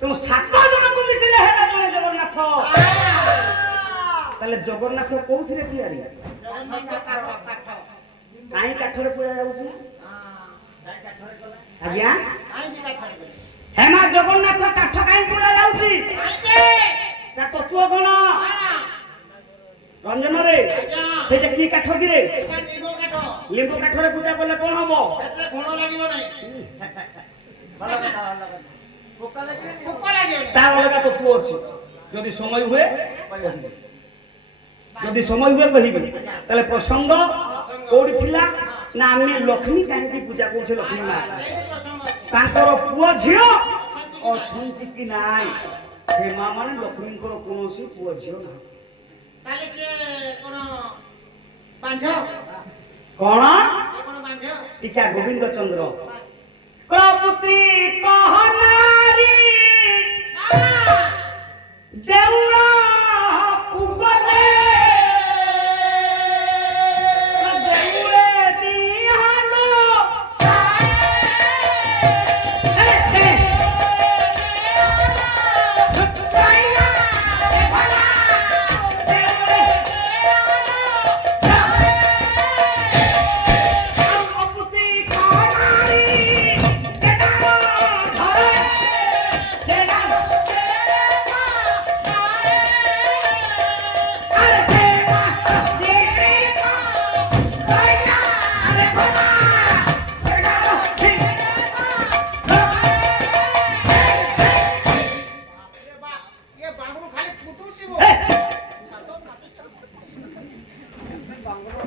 तो 7 जन को मिसिले हेला जणे जगन्नाथ ताले जगन्नाथ कोउथिरे तियारी କାହିଁ କାଠରେ ପୂଜା ଯାଉଛି ଆଜ୍ଞା ହେ ମା ଜଗନ୍ନାଥ କାଠ କାହିଁ ପୂଜା ଯାଉଛି ତା ତତ୍ତ୍ୱ କଣ ରଞ୍ଜନରେ ସେଇଟା କି କାଠ କିରେ ଲିମ୍ବ କାଠରେ ପୂଜା କଲେ କଣ ହବ ତା ଅଲଗା ତତ୍ତ୍ୱ ଅଛି ଯଦି ସମୟ ହୁଏ ଯଦି ସମୟ ହୁଏ କହିବି ତାହେଲେ ପ୍ରସଙ୍ଗ କୋଉଠି ଥିଲା ନା ଆମେ ଲକ୍ଷ୍ମୀ କାହିଁକି ପୂଜା କରୁଛେ ଲକ୍ଷ୍ମୀ ମା ତାଙ୍କର ପୁଅ ଝିଅ ଅଛନ୍ତି କି ନାଇଁ ହେ ମା ମାନେ ଲକ୍ଷ୍ମୀଙ୍କର କୌଣସି ପୁଅ ଝିଅ ନାହିଁ କଣ ଟିକା ଗୋବିନ୍ଦ ଚନ୍ଦ୍ର ପ୍ରପୁତ୍ରୀ କହନାରୀ ଦେଉଳ କୁଗଲେ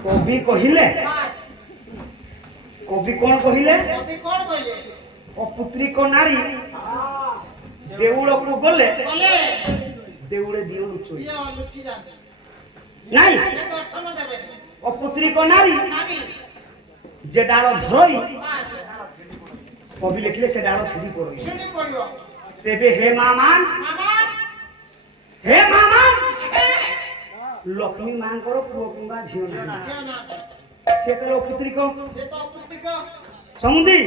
कवि कहिले कवि कौन कहिले अपुत्री को नारी देउल को गले देउले दियो लुचोई नहीं अपुत्री को नारी जे डाल धरई कवि लिखले से डाल छुरी पड़ो तेबे हे मामान लक्ष्मी मां को पुओ किंबा झियो ना से तो पुत्री को समुदी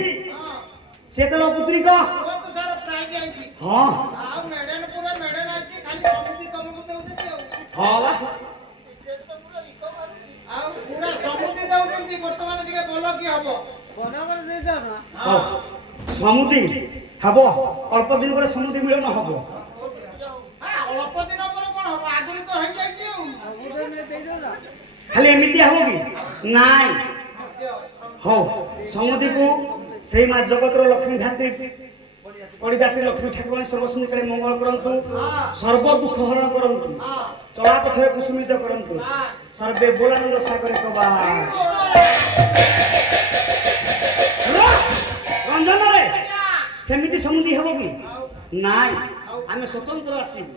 से तो पुत्री को हां हां पूरा समुदी दउଛନ୍ତି ବର୍ତ୍ତମାନ ଟିକେ ଭଲ କି ହବ ଭଲ କରି ଦେଇ ଦଉ ନା समुदी हबो अल्प दिन पर समुदी मिल न हबो हां अल्प दिन पर कोन हबो आगुली तो होई जाई छी आगुली में देई दो ना खाली एमिति हबो कि नाइ हो समुदी को सेई मा जगतर लक्ष्मी धात्री पड़ी धात्री लक्ष्मी ठाकुर सर्वसुंदर करे मंगल करंतु सर्व दुख हरण करंतु चला पथरे कुसुमित करंतु सर्वे बोलानंद सागर कबा रंजन रे सेमिति समुदी हबो कि नाइ आमे स्वतंत्र आसीबु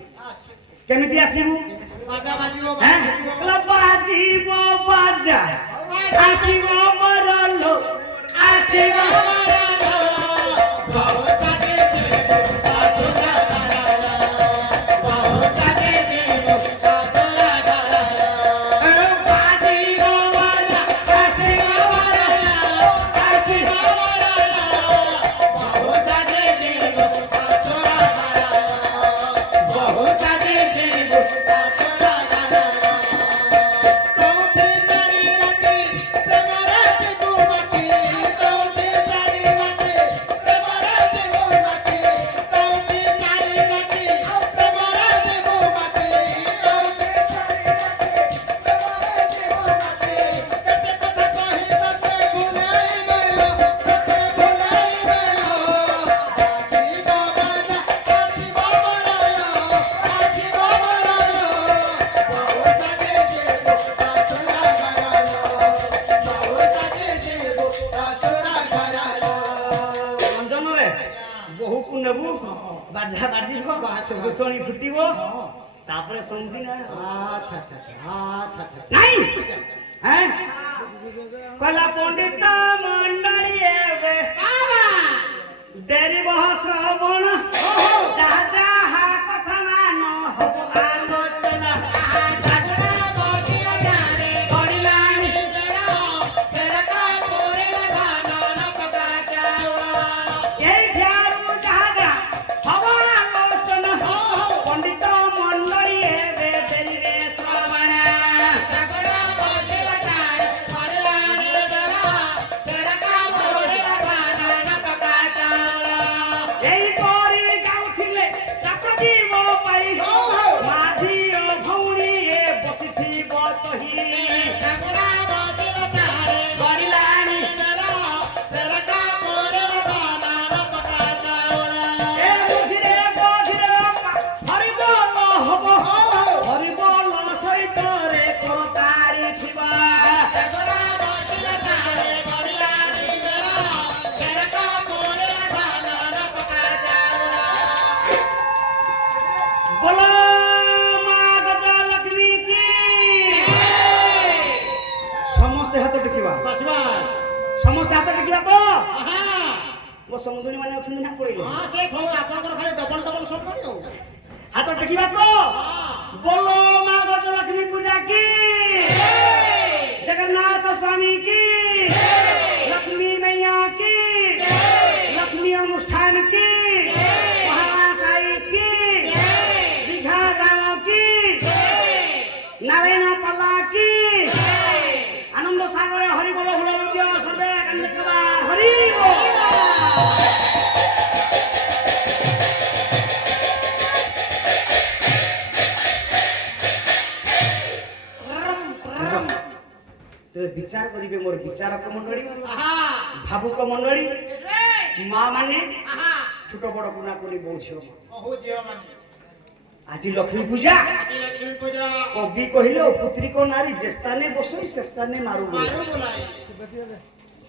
केमिति आसीबु बाजा बाजिबो बाजिबो बाजा आसीबो मरलो आसीबो मरलो बहुत काटे से तोरा बहुत काटे से तोरा बाजिबो बाजा आसीबो मरलो आसीबो मरलो बहुत काटे से तोरा बहुत काटे से तोरा बाजा बाजिबो घुसणी फुटिबो तापरे समझी ना नहीं हैं कला पंडित मंडली एबे देरी बह श्रवण दादा हा कथा मान हो आलोचना ହାତ ଟେକିବା बस बस ସମସ୍ତେ ହାତ ଟେକିବା ତ आहा ମୋ ସମୁଦୁଣୀ ମାନେ ଅଛନ୍ତି ନା ପଡ଼ିଲେ हां से खो आपनकर खाली डबल डबल सब करियो हाथ टेकिबा तो बोलो माँ गजलक्ष्मी पूजा की जगन्नाथ स्वामी की लक्ष्मी मैया की लक्ष्मी अनुष्ठान की महासाई की दीघा गाँव की नारायण पल्ला की आनंद सागर हरि बोलो सर्वे हरि बोल विचार करिवे मोर विचारक मंडली भावुक मंडली माँ माने छोट बड़ कुना कुनी बो झियो आज लक्ष्मी पूजा कवि कहिलो पुत्री को नारी जे स्थाने बसई से स्थाने मारू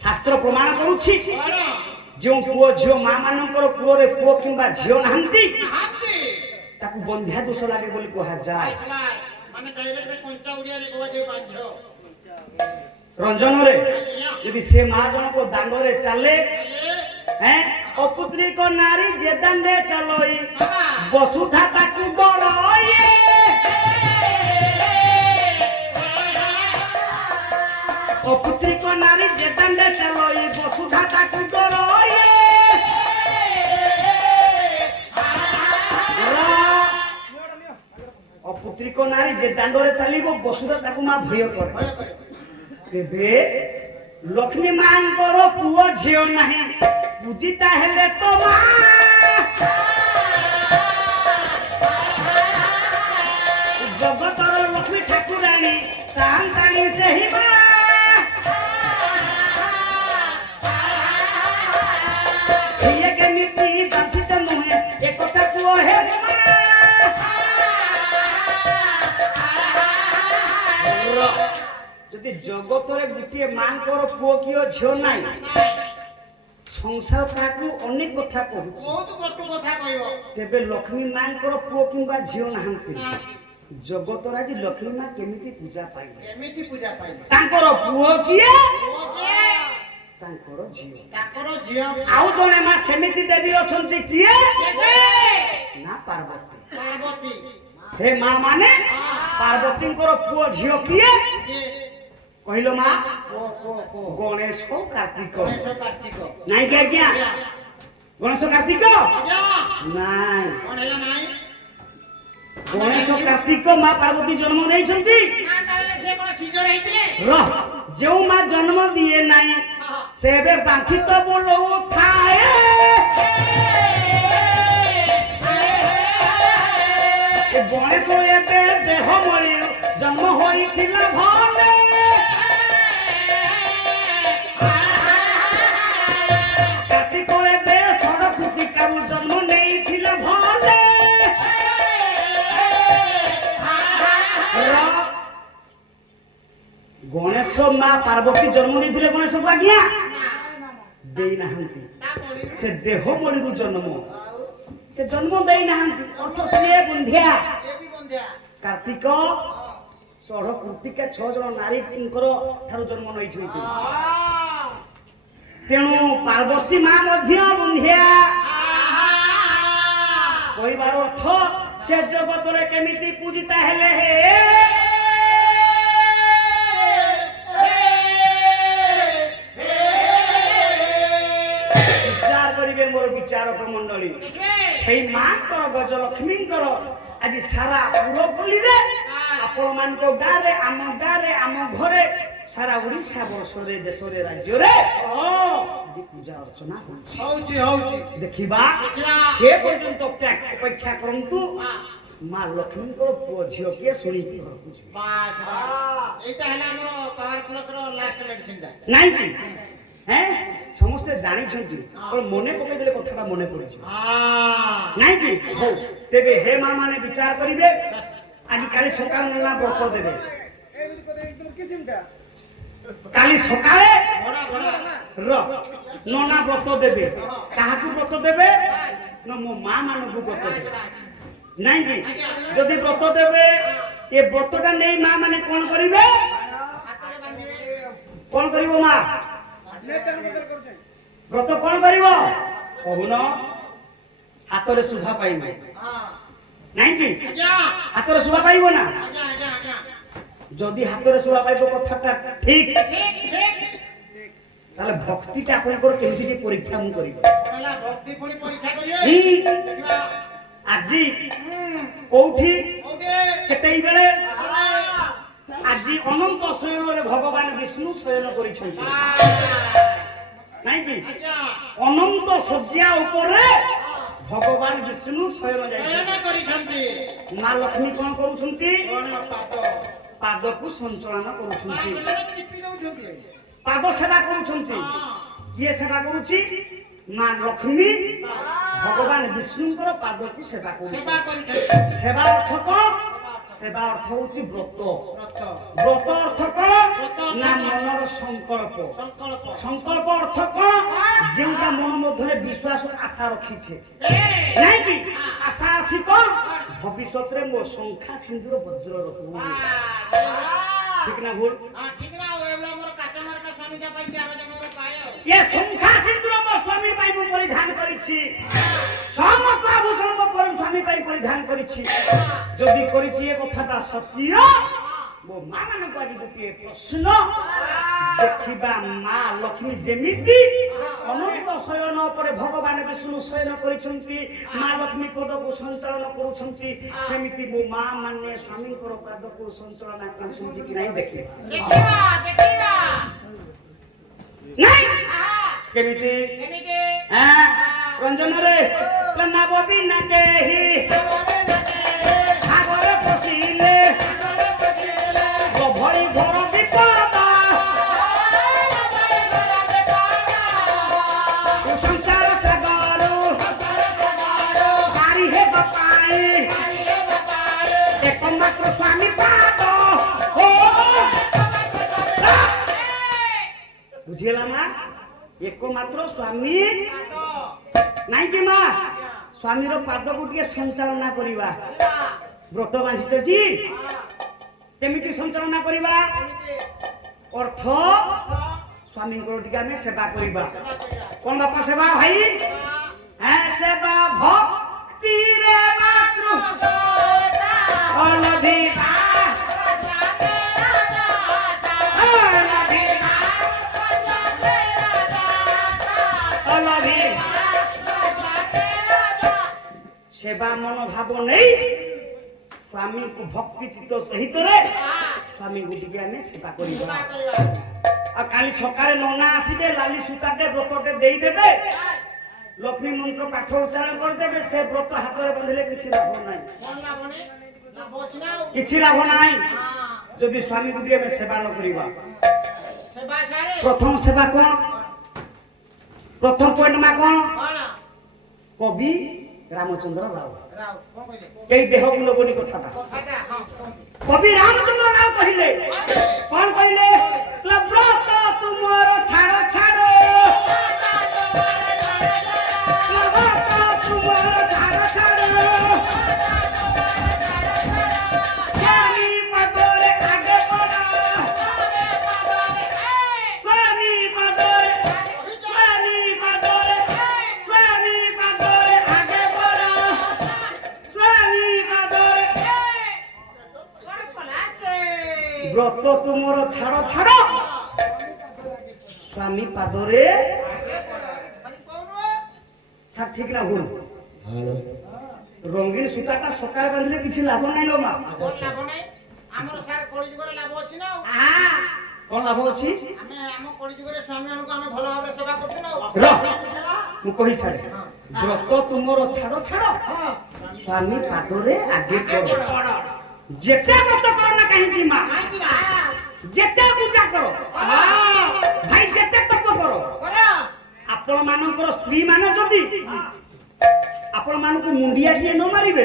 शास्त्र प्रमाण करूछि जो पुओ झियो माँ मानकर पुओ रे पुओ किंबा झियो नाहंती ताकू बंध्या दोष लागे बोली कहा जाय माने डायरेक्ट कंचा उड़िया रे कोवा जे बांधो रंजन रे यदि से माँ जन को दांड रे चले हैं अपुत्री को नारी जे दांडे चलोई वसुधा ताकू डरोई अपुत्री को नारी जे दांडे चलोई वसुधा ताकू डरोई अपुत्री को नारी जे दांड रे चलीबो वसुधा ताकू मां भय करे तेबे लक्ष्मी मान करो पुओ झियो नहीं पूजिता हेले तो मां जगतर लक्ष्मी ठाकुरानी तांतानी से ही मां ये के नीति दर्शित नुहे एकटा पुओ हे যদি জগতরে গোটিয়ে মাঙ্কর পুଅ কিও ঝিও নাই সংসার তাকু অনেক কথা কହୁଛି बहुत कटु कथा कहबो তেবে লক্ষ্মী মাঙ্কর পুଅ কিংবা ঝিও নাহাନ୍ତି জগতর আজি লক্ষ্মী মা কেমিতি পূজা পাইবে एमिति पूजा पाइले তাঙ্কর পুଅ কিয়ে ओके তাঙ্কর ঝিও ताकर झियो ଆଉ ଜଣେ ମା ସେମିତି ଦେବୀ ଅଛନ୍ତି କିଏ कैसे ନା ପାର୍ବତୀ पार्वती हे ମା ମାନେ ପାର୍ବତୀଙ୍କର ପୁଅ ଝିଅ କିଏ के କହିଲ ମା को ଗଣେଶ କାର୍ତ୍ତିକ गणेश कार्तिक ନାଇଁ କି ଆଜ୍ଞା ଗଣେଶ କାର୍ତ୍ତିକ आजा ନାଇଁ कोन हैला नाही गणेश कार्तिक माँ पार्वती जन्म देइछंती ना ताले से कोन सिजर हेतिले रह जो माँ जन्म दिए नहीं से बे बांची तो बोलो थाए ए गणेश एबे देह मळी जन्म होइथिला भने कार्तिक एबे सरस्वती काऊ जन्म नेइथिला भने गणेश माँ पार्वती जन्म नहीं गणेश को आज्ञा दे नाहंती से देह मणि जन्म से जन्म दे नाहंती अर्थ से बंध्या ये भी बंध्या कार्तिक षोड़ कृतिका 6 जन नारी ठारू जन्म नहीं तेणु पार्वती माँ बंध्या कहबार अर्थ से जगत केमिति पूजिता हेले हे विचार करिवे मोर विचारक मंडली সেই মাଙ୍କର গজলক্ষ্মীଙ୍କର ଆଜି ସାରା ପୁରପଲ୍ଲୀରେ ଆପଣମାନଙ୍କ ଗାଁରେ ଆମ ଗାଁରେ ଆମ ଘରେ ସାରା ଓଡ଼ିଶା ବର୍ଷରେ ଦେଶରେ ରାଜ୍ୟରେ ଆଜି ପୂଜା ଅର୍ଚ୍ଚନା ହଉଚି ହଉଚି ଦେଖିବା ସେ ପର୍ଯ୍ୟନ୍ତ ଅପେକ୍ଷା କରନ୍ତୁ ମା ଲକ୍ଷ୍ମୀଙ୍କର ପୁଅ ଝିଅ କିଏ ଶୁଣିକି ଘରକୁ ଯିବେ ବାସ୍ ଏଇଟା ହେଲା ଆମର ପାୱାର ପ୍ଲସ୍ ର ଲାଷ୍ଟ ମେଡିସିନ ଟା ନାଇଁ କି ସମସ୍ତେ ଜାଣିଛନ୍ତି ମନେ ପକେଇଦେଲେ କଥାଟା ମନେ ପଡିଯିବ ନାଇଁ କି ହଉ ତେବେ ହେ ମା ମାନେ ବିଚାର କରିବେ ଆଜି କାଲି ସକାଳେ ନନା ବ୍ରତ ଦେବେ କାଲି ସକାଳେ ନନା ବ୍ରତ ଦେବେ କାହାକୁ ବ୍ରତ ଦେବେ ନା ମୋ ମା ମାନଙ୍କୁ ବ୍ରତ ଦେବେ ନାଇଁ କି ଯଦି ବ୍ରତ ଦେବେ ଏ ବ୍ରତଟା ନେଇ ମା ମାନେ କଣ କରିବେ কোন করিব মা ব্রত কোন করিব কহুন হাতরে শুভা পাইব নাই কি আজ্ঞা হাতরে শুভা পাইব না আজ্ঞা আজ্ঞা আজ্ঞা যদি হাতরে শুভা পাইব কথাটা ঠিক ঠিক ঠিক তাহলে ভক্তিটা আপনার কেমতি যে পরীক্ষা মু করিব ହେଲା ଭକ୍ତି ପୁଣି ପରୀକ୍ଷା କରିବେ ହୁଁ। ଦେଖିବା আজি কোউঠি କୋଉଠି কেতেই বেলে আজি অনন্ত শয়ନରେ ভগবান বিষ্ণু শয়ন করিছন্তি নাই কি ଆଜ୍ଞା অনন্ত শয্যা উপরে ভগবান বিষ্ণু শয়ন ଶୟନ ଯାଇଛନ୍ତି କରିଛନ୍ତି মা লক্ষ্মী কোন କରୁଛନ୍ତି କଣ ପାଦ ପାଦକୁ ସଞ୍ଚାଳନ ମା କରୁଛନ୍ତି ସେମାନେ ଚିପି ଦଉଛନ୍ତି ପାଦ ସେବା କରୁଛନ୍ତି ହଁ କିଏ ସେବା କରୁଛି ମା ଲକ୍ଷ୍ମୀ ଭଗବାନ ବିଷ୍ଣୁଙ୍କର ପାଦକୁ ସେବା ସେବା କରୁଛନ୍ତି କରିଛନ୍ତି ସେବା ଅର୍ଥ କଣ ସେବା ଅର୍ଥ ହଉଛି ବ୍ରତ ବ୍ରତ ব্রত অর্থ কଣ ব্রত না মনর সংকল্প ସଂକଳ୍ପ সংকল্প অর্থ কଣ যেটা মন মধ্যে বিশ্বাস ও আশা রখিছে ଏ নাই কি আশা আছে কণ ভবিষ্যতে মো সংখ্যা সিন্দুর বজ্র রখবু ঠিক না ভুল ঠিক না এগুলা ମୋର କାଚ ମାର୍କା ସ୍ୱାମୀଟା ପାଇକି ଆର ଜନ୍ମରେ ପାଏ ଆଉ এ সংখ্যা সিন্দুর মো স্বামী পাই মু পরিধান করিছি সমস্ত আভূষণ মো স্বামী পাই পরিধান করিছি যদি করিছি এ কথাটা সত্য মো মা ମାନଙ୍କୁ আଜି গোটিଏ প্রশ্ন ଦେଖିବା মা লক্ষ্মী যেমিতি ଅନନ୍ତ ଶୟନ ଉପରେ ଭଗବାନ ବିଷ୍ଣୁ ଶୟନ କରିଛନ୍ତି ମା ଲକ୍ଷ୍ମୀ ପଦକୁ ସଞ୍ଚାଳନ କରୁଛନ୍ତି ସେମିତି ମୋ ମା ମାନେ ସ୍ୱାମୀଙ୍କର ପାଦକୁ ସଞ୍ଚାଳନ କରୁଛନ୍ତି କି ନାହିଁ ଦେଖିବା ଦେଖିବା ଦେଖିବା ନାଇଁ ଆହା କେମିତି କେମିତି ରଞ୍ଜନରେ ନାବ ବିନା କେହି ସାଗରେ ପଶିଲେ ଭଳି ଘର ବିପଦ ସଂସାର ସାଗର ପାରି ହେବା ପାଇଁ একমাত্র স্বামী পাদ বুঝিলা মা একমাত্র স্বামী নাই কি মা স্বামীর পাদକୁ ଟିକେ সঞ্চালনা করিবা ব্রত বাঁধিতটি কেমিতি সঞ্চালনা করিবা অর্থ স্বামীଙ୍କର ଟିକେ ଆମେ সেবা করিবা কোন বাপা সেবা ভাই হ্যাঁ সেবা ভক্তিরে মাত্র অনধিকা সেবা মনোভাব নেই স্বামীকে ভক্তি চিত্ত সহিতরে স্বামীকে টিকে আমি সেবা করিবা আর কালি সকালে ননা আসিবে লালি সুতাতে ব্রততে দেই দেবে লক্ষ্মী মন্ত্র পাঠ উচ্চারণ করদেবে সে ব্রত হাতরে বাঁধিলে কিছু লাভ নাই কিছু লাভ নাই যদি স্বামী টিকে আমি সেবা ন করিবা প্রথম সেবা কোন প্রথম পয়েন্ট মা কোন কবি রামচন্দ্র রাও এই দেহ গুণবনী কথাটা কবি রামচন্দ্র রাও কহিলে কোন কহিলে ব্রত তোমার ছাড় ছাড় ব্রত তোমার ছাড় ছাড় স্বামী পাদরে আগে পড়া স্বামী পাদরে স্বামী পাদরে স্বামী পাদরে আগে পড়া স্বামী পাদরে ব্রত তোমার ছাড় ছাড় স্বামী পাদরে স্যার ঠিক না ভুল রঙিন সুতাটা সকালে বাঁধিলে কিছু লাভ নাই লো মা ଆମର ସାର୍ କଳିଯୁଗରେ ଲାଭ ଅଛି ନା ଆଉ কোন লাভ ଅଛି ଆମେ ଆମ କଳିଯୁଗରେ ସ୍ୱାମୀମାନଙ୍କୁ ଆମେ ଭଲ ଭାବରେ ସେବା କରୁଛୁ ନା ର ମୁଁ କହି ସାରେ ବ୍ରତ ତୁମର ଛାଡ଼ ଛାଡ଼ ସ୍ୱାମୀ ପାଦରେ ଆଗେ ପଡ଼ ଯେତେ ବ୍ରତ କର ନା କାହିଁକି ମା ଯେତେ ପୂଜା କର ଭାଇ ଯେତେ ତପ କର ଆପଣ ମାନଙ୍କର ସ୍ତ୍ରୀ ମାନେ ଯଦି ଆପଣ ମାନଙ୍କୁ ମୁଣ୍ଡିଆ ଟିଏ ନ ମାରିବେ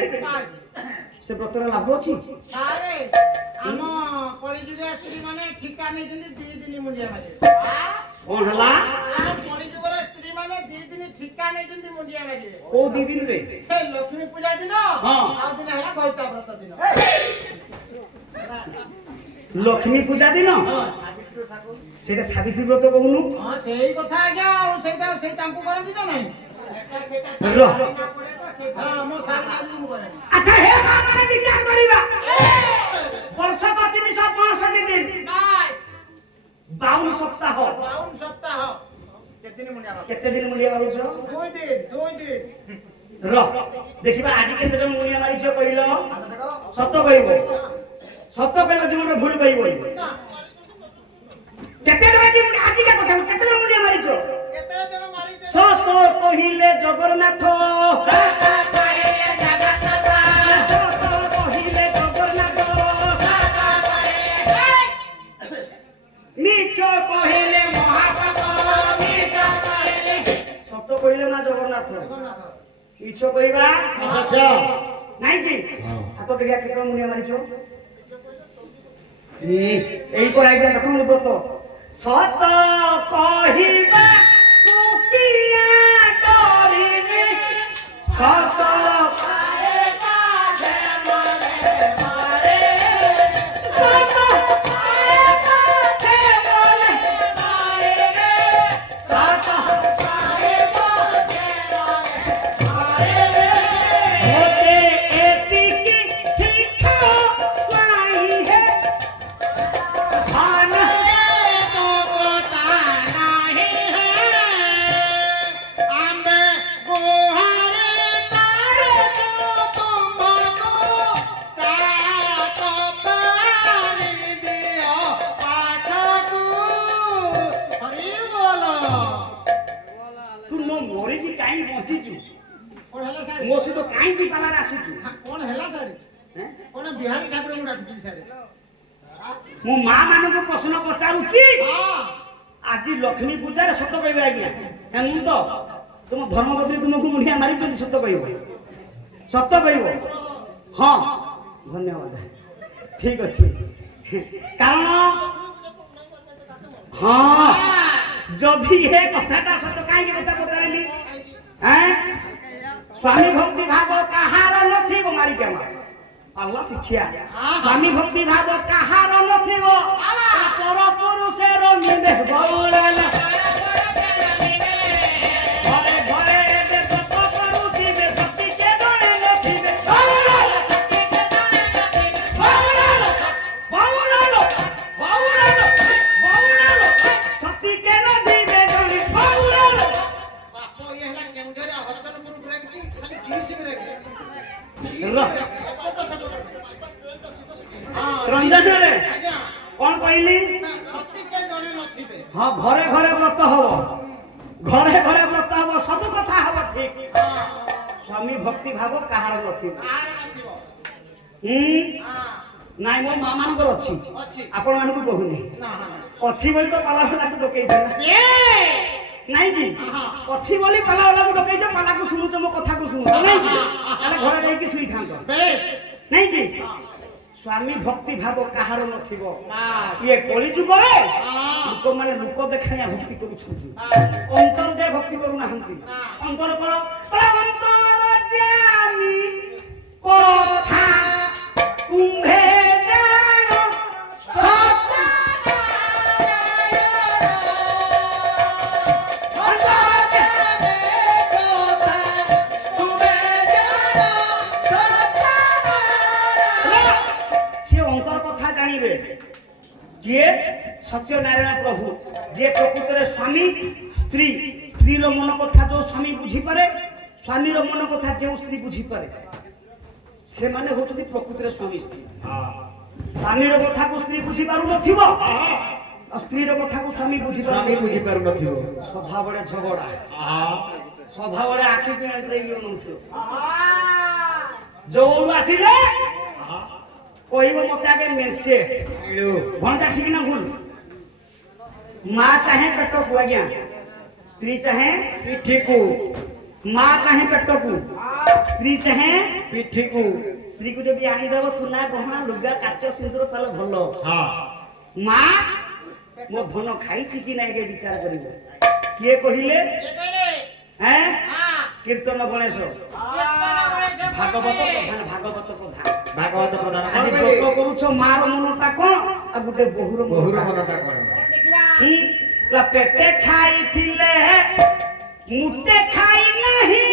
ସେ ବ୍ରତର ଲାଭ ଅଛି ସାରେ ଆମ କଳିଯୁଗ ସ୍ତ୍ରୀ ମାନେ ଠିକା ନେଇଛନ୍ତି 2 ଦିନ ମୁଣ୍ଡିଆ ମାରିବେ କଣ ହେଲା ଆମ କଳିଯୁଗର ସ୍ତ୍ରୀ ମାନେ 2 ଦିନ ଠିକା ନେଇଛନ୍ତି ମୁଣ୍ଡିଆ ମାରିବେ କୋଉ ଦି ଦିନରେ ଏ ଲକ୍ଷ୍ମୀ ପୂଜା ଦିନ ହଁ। ଆଉ ଦିନ ହେଲା ଘଇତା ବ୍ରତ ଦିନ ଲକ୍ଷ୍ମୀ ପୂଜା ଦିନ ସେଇଟା ସାବିତ୍ରୀ ବ୍ରତ କହୁନୁ। ହଁ ସେଇ କଥା ଆଜ୍ଞା ଆଉ ସେଇଟା ସେଇ ତାଙ୍କୁ କରନ୍ତି ନା ନାହିଁ ରହ। ହଁ ମୋ ସାର୍ ମୁଁ କରେ ଆଚ୍ଛା ହେ ମାନେ ବିଚାର କରିବା ବର୍ଷକ 365 ଦିନ ନାଇଁ 52 ସପ୍ତାହ 52 ସପ୍ତାହ କେତେ ଦିନ ମୁଣ୍ଡିଆ ମାରୁଛ? 2 ଦିନ ରହ ଦେଖିବା ଆଜି କେତେ ଜଣ ମୁଣ୍ଡିଆ ମାରିଛ କହିଲ? ସତ କହିବ, ସତ କହିବ, ଜୀବନରେ ଭୁଲ କହିବ। କେତେ ଜଣ ଆଜିକା କଥା କେତେ ଜଣ ମୁଣ୍ଡିଆ ମାରିଛ? କେତେ ଜଣ ମାରିଛ? ସତ କହିଲେ ଜଗନ୍ନାଥ, ସତ କହିଲେ ଜଗନ୍ନାଥ, ମିଛ କହିଲେ ମହାପାପ, ସତ କହିଲେ ନା ଜଗନ୍ନାଥ, ମିଛ କହିବା ନାଇଁ କି? ହାତ ଦେଖିଆ କେତେ ଜଣ ମୁଣ୍ଡିଆ ମାରିଛ? এই কো আইডিয়া দেখো ব্রত সত কহিবা কুকিয়া ডরিনি সত পায়েবা দেবলে মারে সত পায়েবা দেবলে মারে রে সত পায়েবা দেবলে মারে রে ওতে এতিকি শিক্ষা নাই হে ମରିକି କାହିଁ ବଞ୍ଚିଛୁ? ମୋ ସହିତ କାହିଁକି ପାଲାରେ ଆସୁଛୁ? କଣ ହେଲା ସାର୍? କଣ ବିହାରୀ ଠାକୁରଙ୍କୁ ଡାକୁଛି ସାର୍? ମୁଁ ମା ମାନଙ୍କୁ ପ୍ରଶ୍ନ ପଚାରୁଛି। ଆଜି ଲକ୍ଷ୍ମୀ ପୂଜାରେ ସତ କହିବେ ଆଜ୍ଞା? ମୁଁ ତ ତୁମ ଧର୍ମପତ୍ନୀ ତୁମକୁ ମୁଣ୍ଡିଆ ମାରିଛନ୍ତି, ସତ କହିବ, ସତ କହିବ? ହଁ ଧନ୍ୟବାଦ, ଠିକ ଅଛି। କାରଣ ହଁ ଯଦି ଏ କଥାଟା ସତ କାହିଁକି କଥା ପଚାରିଲି? ସ୍ୱାମୀ ଭକ୍ତି ଭାବ କାହାର ନଥିବ ମାରିକା ମା ଆଲ୍ଲା ଶିକ୍ଷା। ସ୍ୱାମୀ ଭକ୍ତି ଭାବ କାହାର ନଥିବ ପର ପୁରୁଷର ନିବେ ବଉଳାଲା ଘରେ ଘରେ ଏବେ ସତ କରୁଥିବେ ସତୀ କେ ଜଣେ ନଥିବେ ବଉଳାଲା ବଉଳାଲା ବଉଳାଲା ବଉଳାଲା ସତୀ କେ ନଥିବେ ଜଣେ ବଉଳାଲା। ବାପ ଇଏ ହେଲା କେଉଁଝର ହସ୍ପିଟାଲ ବ୍ରେକ୍ ଖାଲି କିସି ବ୍ରେକ୍ ରଞ୍ଜନରେ ଆଜ୍ଞା କଣ କହିଲି? ସତୀ କେ ଜଣେ ନଥିବେ। ହଁ ଘରେ ଘରେ ବ୍ରତ ହବ, ଘରେ ଘରେ ବ୍ରତ ହବ, ସବୁ କଥା ହବ ଠିକ। ସ୍ୱାମୀ ଭକ୍ତି ଭାବ କାହାର ନଥିବ? କାହାର ନଥିବ? ନାଇଁ ମୋ ମା ମାନଙ୍କର ଅଛି, ଅଛି। ଆପଣ ମାନଙ୍କୁ କହୁନି। ନା ଅଛି ବୋଲି ତ ପାଲା ବାଲାକୁ ଡକେଇଛ ନା ନାଇଁ କି? ଅଛି ବୋଲି ପାଲା ବାଲାକୁ ଡକେଇଛ, ପାଲାକୁ ଶୁଣୁଛ, ମୋ କଥାକୁ ଶୁଣୁଛ ନାଇଁ କି? ତାହେଲେ ଘରେ ଯାଇକି ଶୁଇଥାନ୍ତ ନାଇଁ କି? ସ୍ୱାମୀ ଭକ୍ତି ଭାବ କାହାର ନଥିବ। ଇଏ କଳି ଯୁଗରେ ଲୋକମାନେ ଲୋକ ଦେଖାଣିଆ ଭକ୍ତି କରୁଛନ୍ତି, ଅନ୍ତର ଦେହ ଭକ୍ତି କରୁନାହାନ୍ତି। ଅନ୍ତର କଣ? ଅନ୍ତର ଜାନି କଥା କୁମ୍ଭେ ଜାଣ ସତ किए सत्यनारायण प्रभु जे प्रकृत स्वामी स्त्री स्त्री मन कथा जो स्वामी बुझी पारे स्वामी मन कथा जो स्त्री बुझी पारे से माने होचुनी प्रकृत स्वामी स्त्री। स्वामी कथा को स्त्री बुझी पारु नथिबो, स्त्री कथा को स्वामी बुझी पारु नथिबो, सदा बड़े झगड़ा सदा बड़े आखि पे अंतरेगियो नथिबो। जो आसीले कहब मत आगे मेचे भणजा ठीक ना भूल? माँ चाहे पेट को आज्ञा, स्त्री चाहे पिठी को, माँ चाहे पेट को, स्त्री चाहे पिठी को। स्त्री को जब आनीदेव सुना गहना लुगा काच सिंदूर ताले भल। माँ मो धन खाई कि ना विचार कर किए कहले कीर्तन गणेश भागवत प्रधान भागवत प्रधान भागवत प्रधान आज व्रत करूछ मार मनटा कोन आ गुटे बहुर मनटा कोन देखिबा तो पेटे खाई थिले मुटे खाई नहीं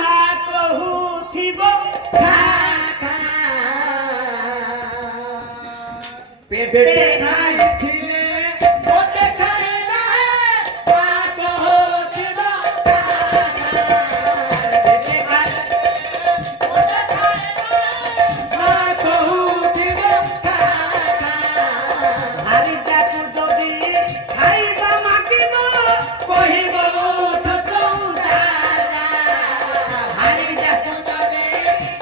माँ कहू थिबो खा खा पेटे खाई थिले मोटे खाई ना बात होथिबो पेटे खाई मोटे खाए बात होथिबो हारी जातु जदि खाइबा मागिब कहिबो उठ चौदा हारी जातु जदि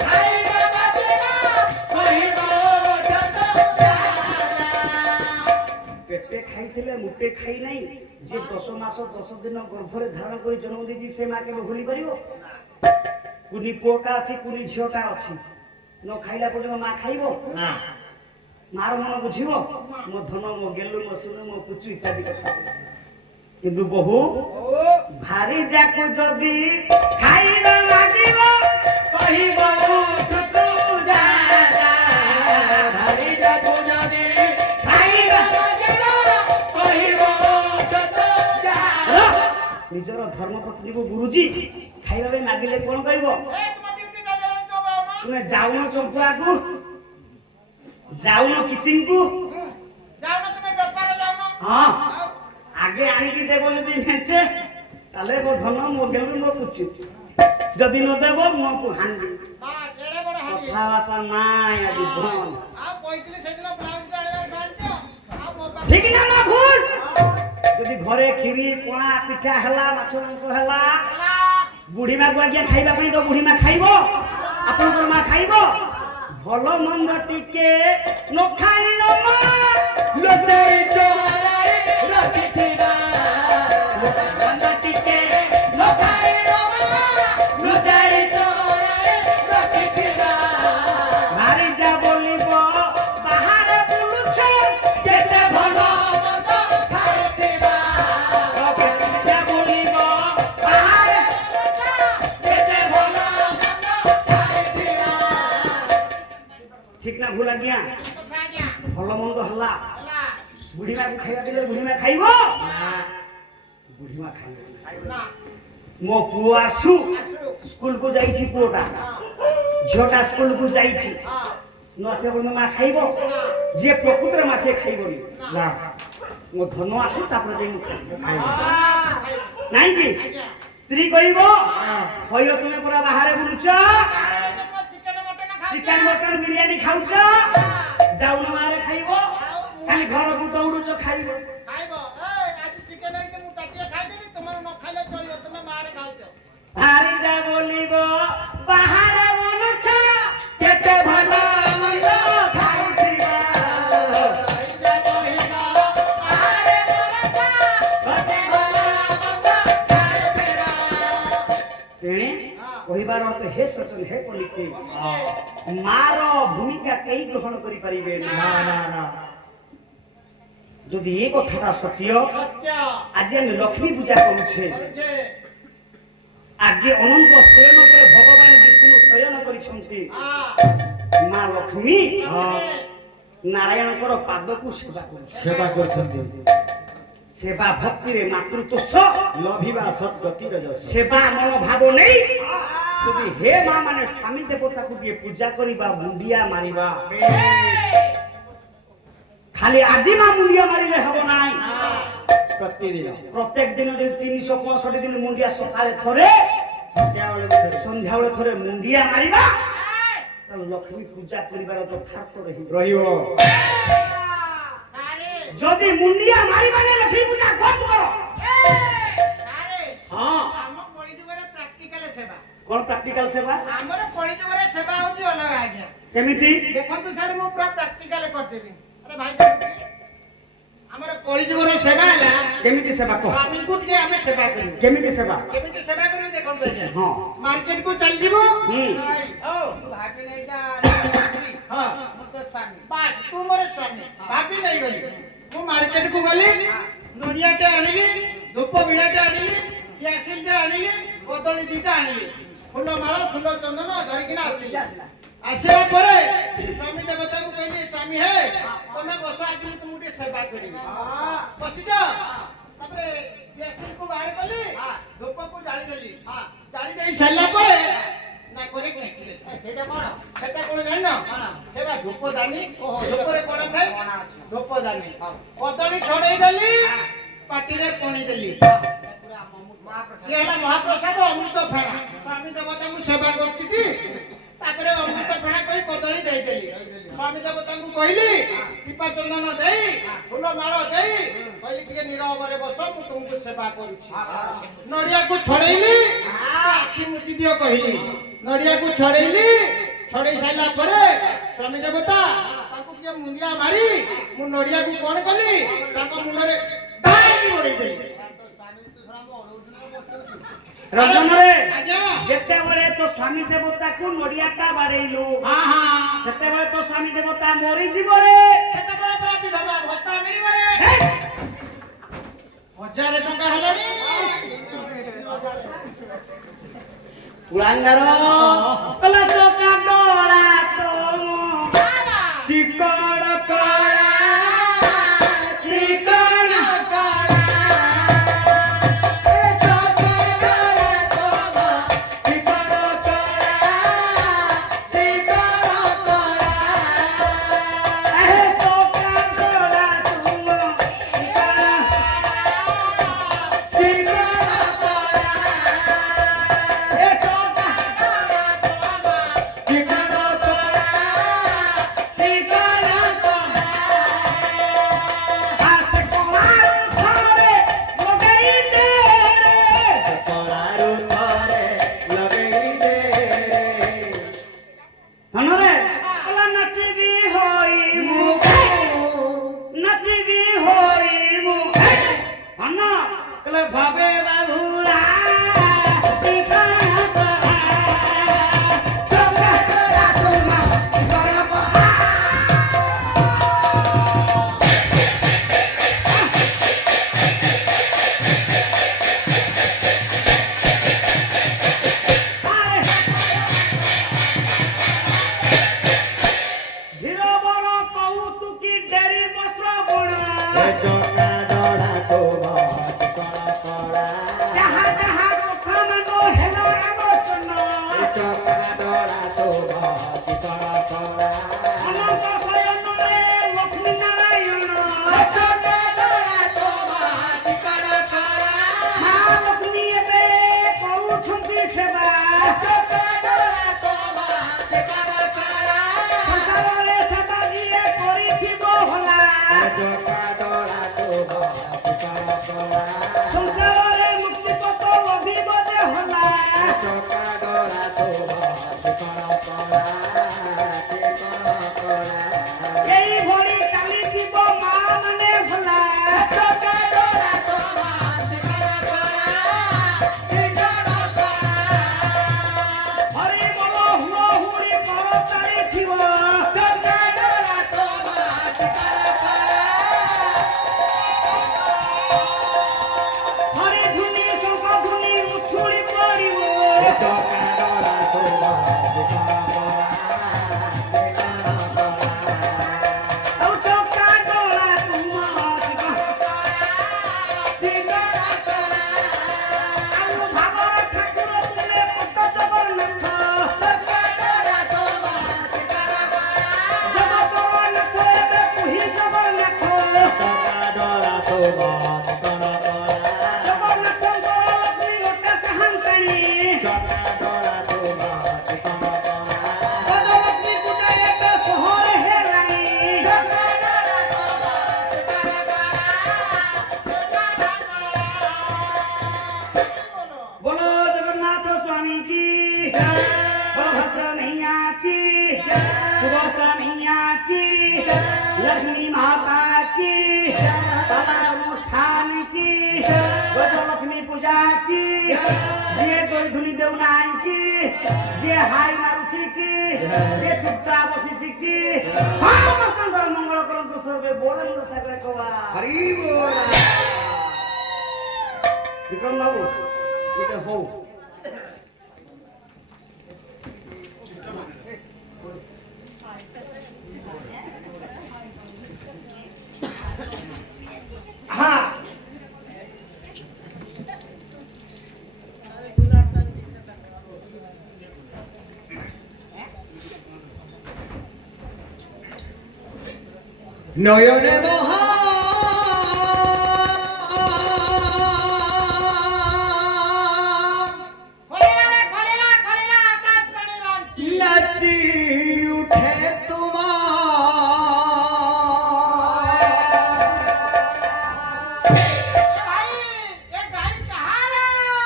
खाइबा बाजिबो कहिबो उठ चौदा पेटे खाइथिले मुटे खाई नाही जे 10 मास 10 दिन गर्भरे धारण करी जन्म देदी से माँ के भूली परिबो कुनी पोटा अछि कुनी झियोटा अछि न खाइला पर्यंत माँ खाइबो ना मार मन बुझिबो मो धन मो गेलु मो सुनु मो पुचु इत्यादि कथा किंतु बहु भारी जाको जदि खाइबा लागिबो कहिबो उठ चौदा भारी जागो जदि खाइबा बाजिबो कहिबो उठ चौदा निजर धर्म पत्नी को गुरुजी खाइबा बे मागिले कोन कहबो ए तुम ड्यूटी कर ले तो बाबा तुमे जाउनो चंपुआ को जाउनो किचिन को जाओ ना तुम्हें व्यापार जाओ ना हां आगे आनी की देबो जदी भेंचे ताले मो धन मो गेलु मो पुचु जदी न देबो मो को हांडी बास एड़े बड़े हांडी कथा भाषा नाय आदि बन आ कोइतली सेदिन ब्लाउज डालवा जानते आ मोबाइल ठीक ना ना भूल जदी घरे खीरी पोणा पिठा हला माछ मांस हला चला बुढ़ी माँ को आज्ञा खाइबा पई तो बुढ़ी माँ खाइबो आपन को माँ खाइबो भलो मंद टिके न खाइलो माँ लजई चोराए रखिथिबा मंद टिके न खाइलो लजई चोराए रखिथिबा भारी जा बोलिबो बाहर बुलुछ केते भलो मत खाइथिबा जा बोलिबो बाहर केते भलो मत खाइथिबा ठीक ना भूल गया तो खा गया भलो मंद हल्ला चला बुढ़ी माँ को खाइबा दिले बुढ़ी माँ खाइबो बुढ़ी माँ खाइबो ना मो पुआ आसु आसु स्कूल को जाइछि पुओटा झियोटा स्कूल को जाइछि हां नसे बोल मा खाइबो जे प्रकृतर मासे खाइबोनी ना मो धन आसु तापर देई खाइबो हां नाही की आज्ञा स्त्री कहइबो होयो तुमे पूरा बाहरे बुलुछ अरे तुम चिकन मटन खा चिकन मटन बिरयानी खाउछ जाउन मारे खाइबो खाली घर को दौडुछ खाइबो खाइबो ए आज चिकन है कि मु टाटिया खाइ देबी तुमर न खाइले चलियो तुमे मारे खाउछ भारी जा बोलिबो बाहरे बुलुछ केते भलो मत खाइथिबा जा कहिबो आरे बोलता केते भलो मत खाइथिबा तेणे कहिबार अर्थ हे सचन हे पंडित मार भूमिका कई ग्रहण करि परिबे ना ना ना যদি এই কথাটা সত্য सत्य আজি আমি লক্ষ্মী পূজা করুছে করছে আজি অনন্ত শয়ন করে ভগবান বিষ্ণু শয়ন করিছন্তি हां মা লক্ষ্মী हां নারায়ণଙ୍କର পাদକୁ সেবা କରୁছে সেবা করছন্তি সেবা ভক্তিরে মাতৃত্ব লভিবা সৎগতির যশ সেবা মনোভাব নেই যদি হে মা মানে স্বামী দেবতাকে দিয়ে পূজা করিবা মুন্ডিয়া মারিবা খালি আজি মা মুন্ডিয়া মারিলে হব নাই প্রতিদিন প্রত্যেক দিন যদি 365 দিন মুন্ডিয়া সকালে থরে সন্ধ্যা বেলা থরে মুন্ডিয়া মারিবা তাহলে লক্ষ্মী পূজা করিবার যথার্থ রহিব রহিব सारे যদি মুন্ডিয়া মারিবা না লক্ষ্মী পূজা বন্ধ করো सारे হ্যাঁ हम कोई जुगरे प्रैक्टिकल सेवा কোন প্র্যাকটিক্যাল সেবা हमर कोई जुगरे सेवा होची अलग आज्ञा কেমিতি देखंतु सर मु पूरा प्रैक्टिकल कर देबी अरे भाई देखंतु हमर कोई जुगरे सेवा हला কেমিতি সেবা কহ स्वामी को जे हमें सेवा करू কেমিতি সেবা केमिति सेवा करू देखंतु आज्ञा হ্যাঁ मार्केट को चल जीवो हम्म। ओ भाभी नहीं जा हां तो स्वामी बस तू मोर स्वामी भाभी नहीं गली मु मार्केट को गली नोरिया के आनिली धूप बिड़ा के आनिली यासिल के आनिली कदली दीटा आनिली फूल माला फूल चंदन धरिकिना आसिली ଆସିଲା ପରେ ସ୍ୱାମୀ ଦେବତାଙ୍କୁ କହିଲି ସ୍ୱାମୀ ହେ ତମେ ବସ ଆଜି ମୁଁ ତୁମକୁ ଟିକେ ସେବା କରିବି ବସିଛ ତାପରେ ଗ୍ୟାସକୁ ବାହାର କଲି ଧୂପକୁ ଜାଳି ଦେଲି ଜାଳି ଦେଇ ସାରିଲା ପରେ ନା করে ଖେଞ୍ଚିଲେ ସେଇଟା କଣ? ସେଟା କଣ ଜାଣିନ ସେ ବା ଧୂପ ଦାନି ଧୂପରେ କଣ ଥାଏ ଧୂପ ଦାନି କଦଳୀ ଛଡେଇ ଦେଲି ପାଟିରେ ପଣି ଦେଲି ସେ ହେଲା ମହାପ୍ରସାଦ ଅମୃତ ଫେଣା ସ୍ୱାମୀ ଦେବତାଙ୍କୁ ସେବା କରୁଛି କି ତାପରେ ଅମୃତ ଫେଣା କରି କଦଳୀ ଦେଇଦେଲି ସ୍ୱାମୀ ଦେବତାଙ୍କୁ କହିଲି ଦୀପା ଚନ୍ଦନ ଦେଇ ଫୁଲ ମାଳ ଦେଇ କହିଲି ଟିକେ ନିରବରେ ବସ ମୁଁ ତୁମକୁ ସେବା କରୁଛି ନଡ଼ିଆକୁ ଛଡେଇଲି ଆଖି ମୁଦି ଦିଅ କହିଲି ନଡ଼ିଆକୁ ଛଡେଇଲି ଛଡେଇ ସାରିଲା ପରେ ସ୍ୱାମୀ ଦେବତା ତାଙ୍କୁ ଟିକେ ମୁଣ୍ଡିଆ ମାରି ମୁଁ ନଡ଼ିଆକୁ କଣ କଲି ତାଙ୍କ ମୁଣ୍ଡରେ ଡାଇରେକ୍ଟ ମରେଇଦେଲି ରଜନରେ ଆଜ୍ଞା ଯେତେବେଳେ ତୋ ସ୍ୱାମୀ ଦେବତାକୁ ନଡ଼ିଆଟା ବାଡ଼େଇଲୁ ସେତେବେଳେ ତୋ ସ୍ୱାମୀ ଦେବତା ମରିଯିବ ରେ। କେତେବେଳେ ପୁରା ବିଧବା ଭତ୍ତା ମିଳିବ ରେ 1000 ଟଙ୍କା ହେଲାଣି ପୁଳାଙ୍ଗାର କଲା ଚକା ଡୋଳା ତୋମ ଚିକଣ କଳା ଚିକଣ କଳା ভাবে বাবুরা ধীর বড় কৌতুকি ডেরি বস্র বড় যাহা যাহা কথা মানো হেলো আলোচন অনন্ত শয়নরে লক্ষ্মী নারায়ণ মা লক্ষ্মী এবে করুছন্তি সেবা সংসারে সেবা দিয়ে করিথিব হলা সংসারে মুক্তি পথ লভিব যে হলা এই ভরি চালিথিব মা মানে ভোলা হরি বল হুড় হুড়ি কর চালিথিব হরি ধুনি শঙ্খ ধুনি উছুড়ি পড়িব ଆଉ ଚକା ଡୋଳା ତୁମ ଆଉ ଭାବ ଠାକୁର ତୁମେ ପଟ ଜଗନ୍ନାଥ ଜଗନ୍ନାଥ ଏବେ ପୁହି ଜଗନ୍ନାଥ ଜଗନ୍ନାଥଙ୍କର ଲକ୍ଷ୍ମୀ ଗୋଟେ ସାହାନ୍ତାଣୀ ଗଜଲକ୍ଷ୍ମୀ ପୂଜା ଏବେ ସହରେ ହେଲାଣି बोलो जगन्नाथ स्वामी की बलभद्र मैया की सुभद्रा मैया की लक्ष्मी माता की बाबा अनुष्ठान की गजलक्ष्मी पूजा की जे गोधुनी देउनाई की जे हाई मारुछि की जे चुप्ता बसिछि की समस्तଙ୍କର ମଙ୍ଗଳ କରନ୍ତୁ ସର୍ବେ ବୋଳନ୍ଦ ସାଗର କବା हरि बोल विक्रम बाबू এটা হও हाँ নয়নে মহা খোলেলা আকাশবাণী রাঞ্চি লাচি উঠে भाई ये गाय कहाँ रहा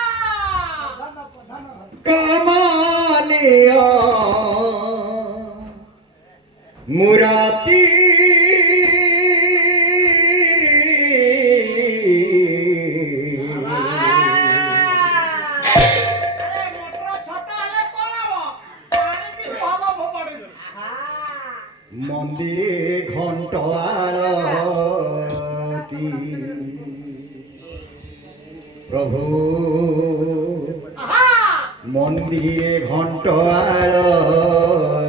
कमालिया मुराती अरे मोटर छोटा हले कोलावो पानी भी भागो भोपड़ी মন্দিরে ঘণ্ট আরতি প্রভু মন্দিরে ঘণ্ট আরতি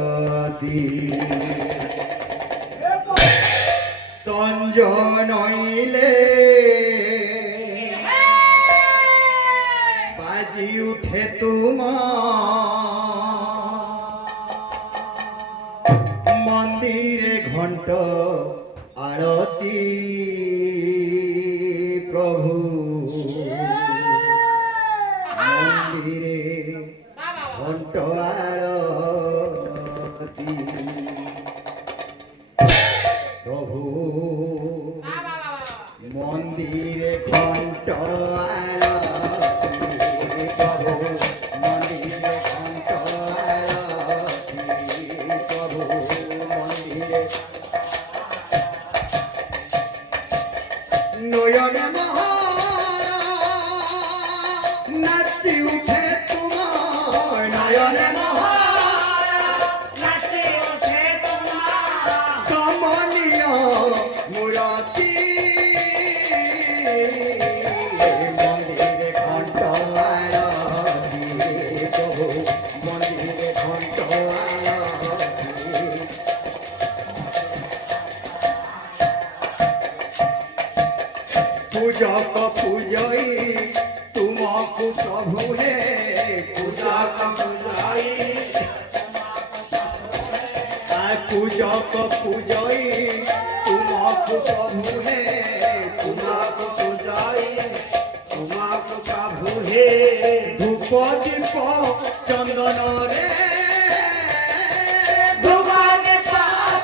তঞ্জ নইলে বাজি উঠে মন্দিরে ঘণ্ট আরতি প্রভু মন্দিরে ঘণ্ট আরতি প্রভু মন্দিরে ঘণ্ট আরতি প্রভু মন্দিরে ঘণ্ট আরতি প্রভু মন্দিরে নয়নে মহা নাচি উঠে তোমার নয়নে মহা কমনীয় মূরতি মন্দিরে ঘণ্ট আরতি প্রভু মন্দিরে ঘণ্ট আরতি पूजक पूजई तुमको प्रभु हे पूजक पूजई पूजक पूजई तुमको प्रभु हे पूजक पूजई तुमको प्रभु हे धूप दीप चंदन रे धूप दीप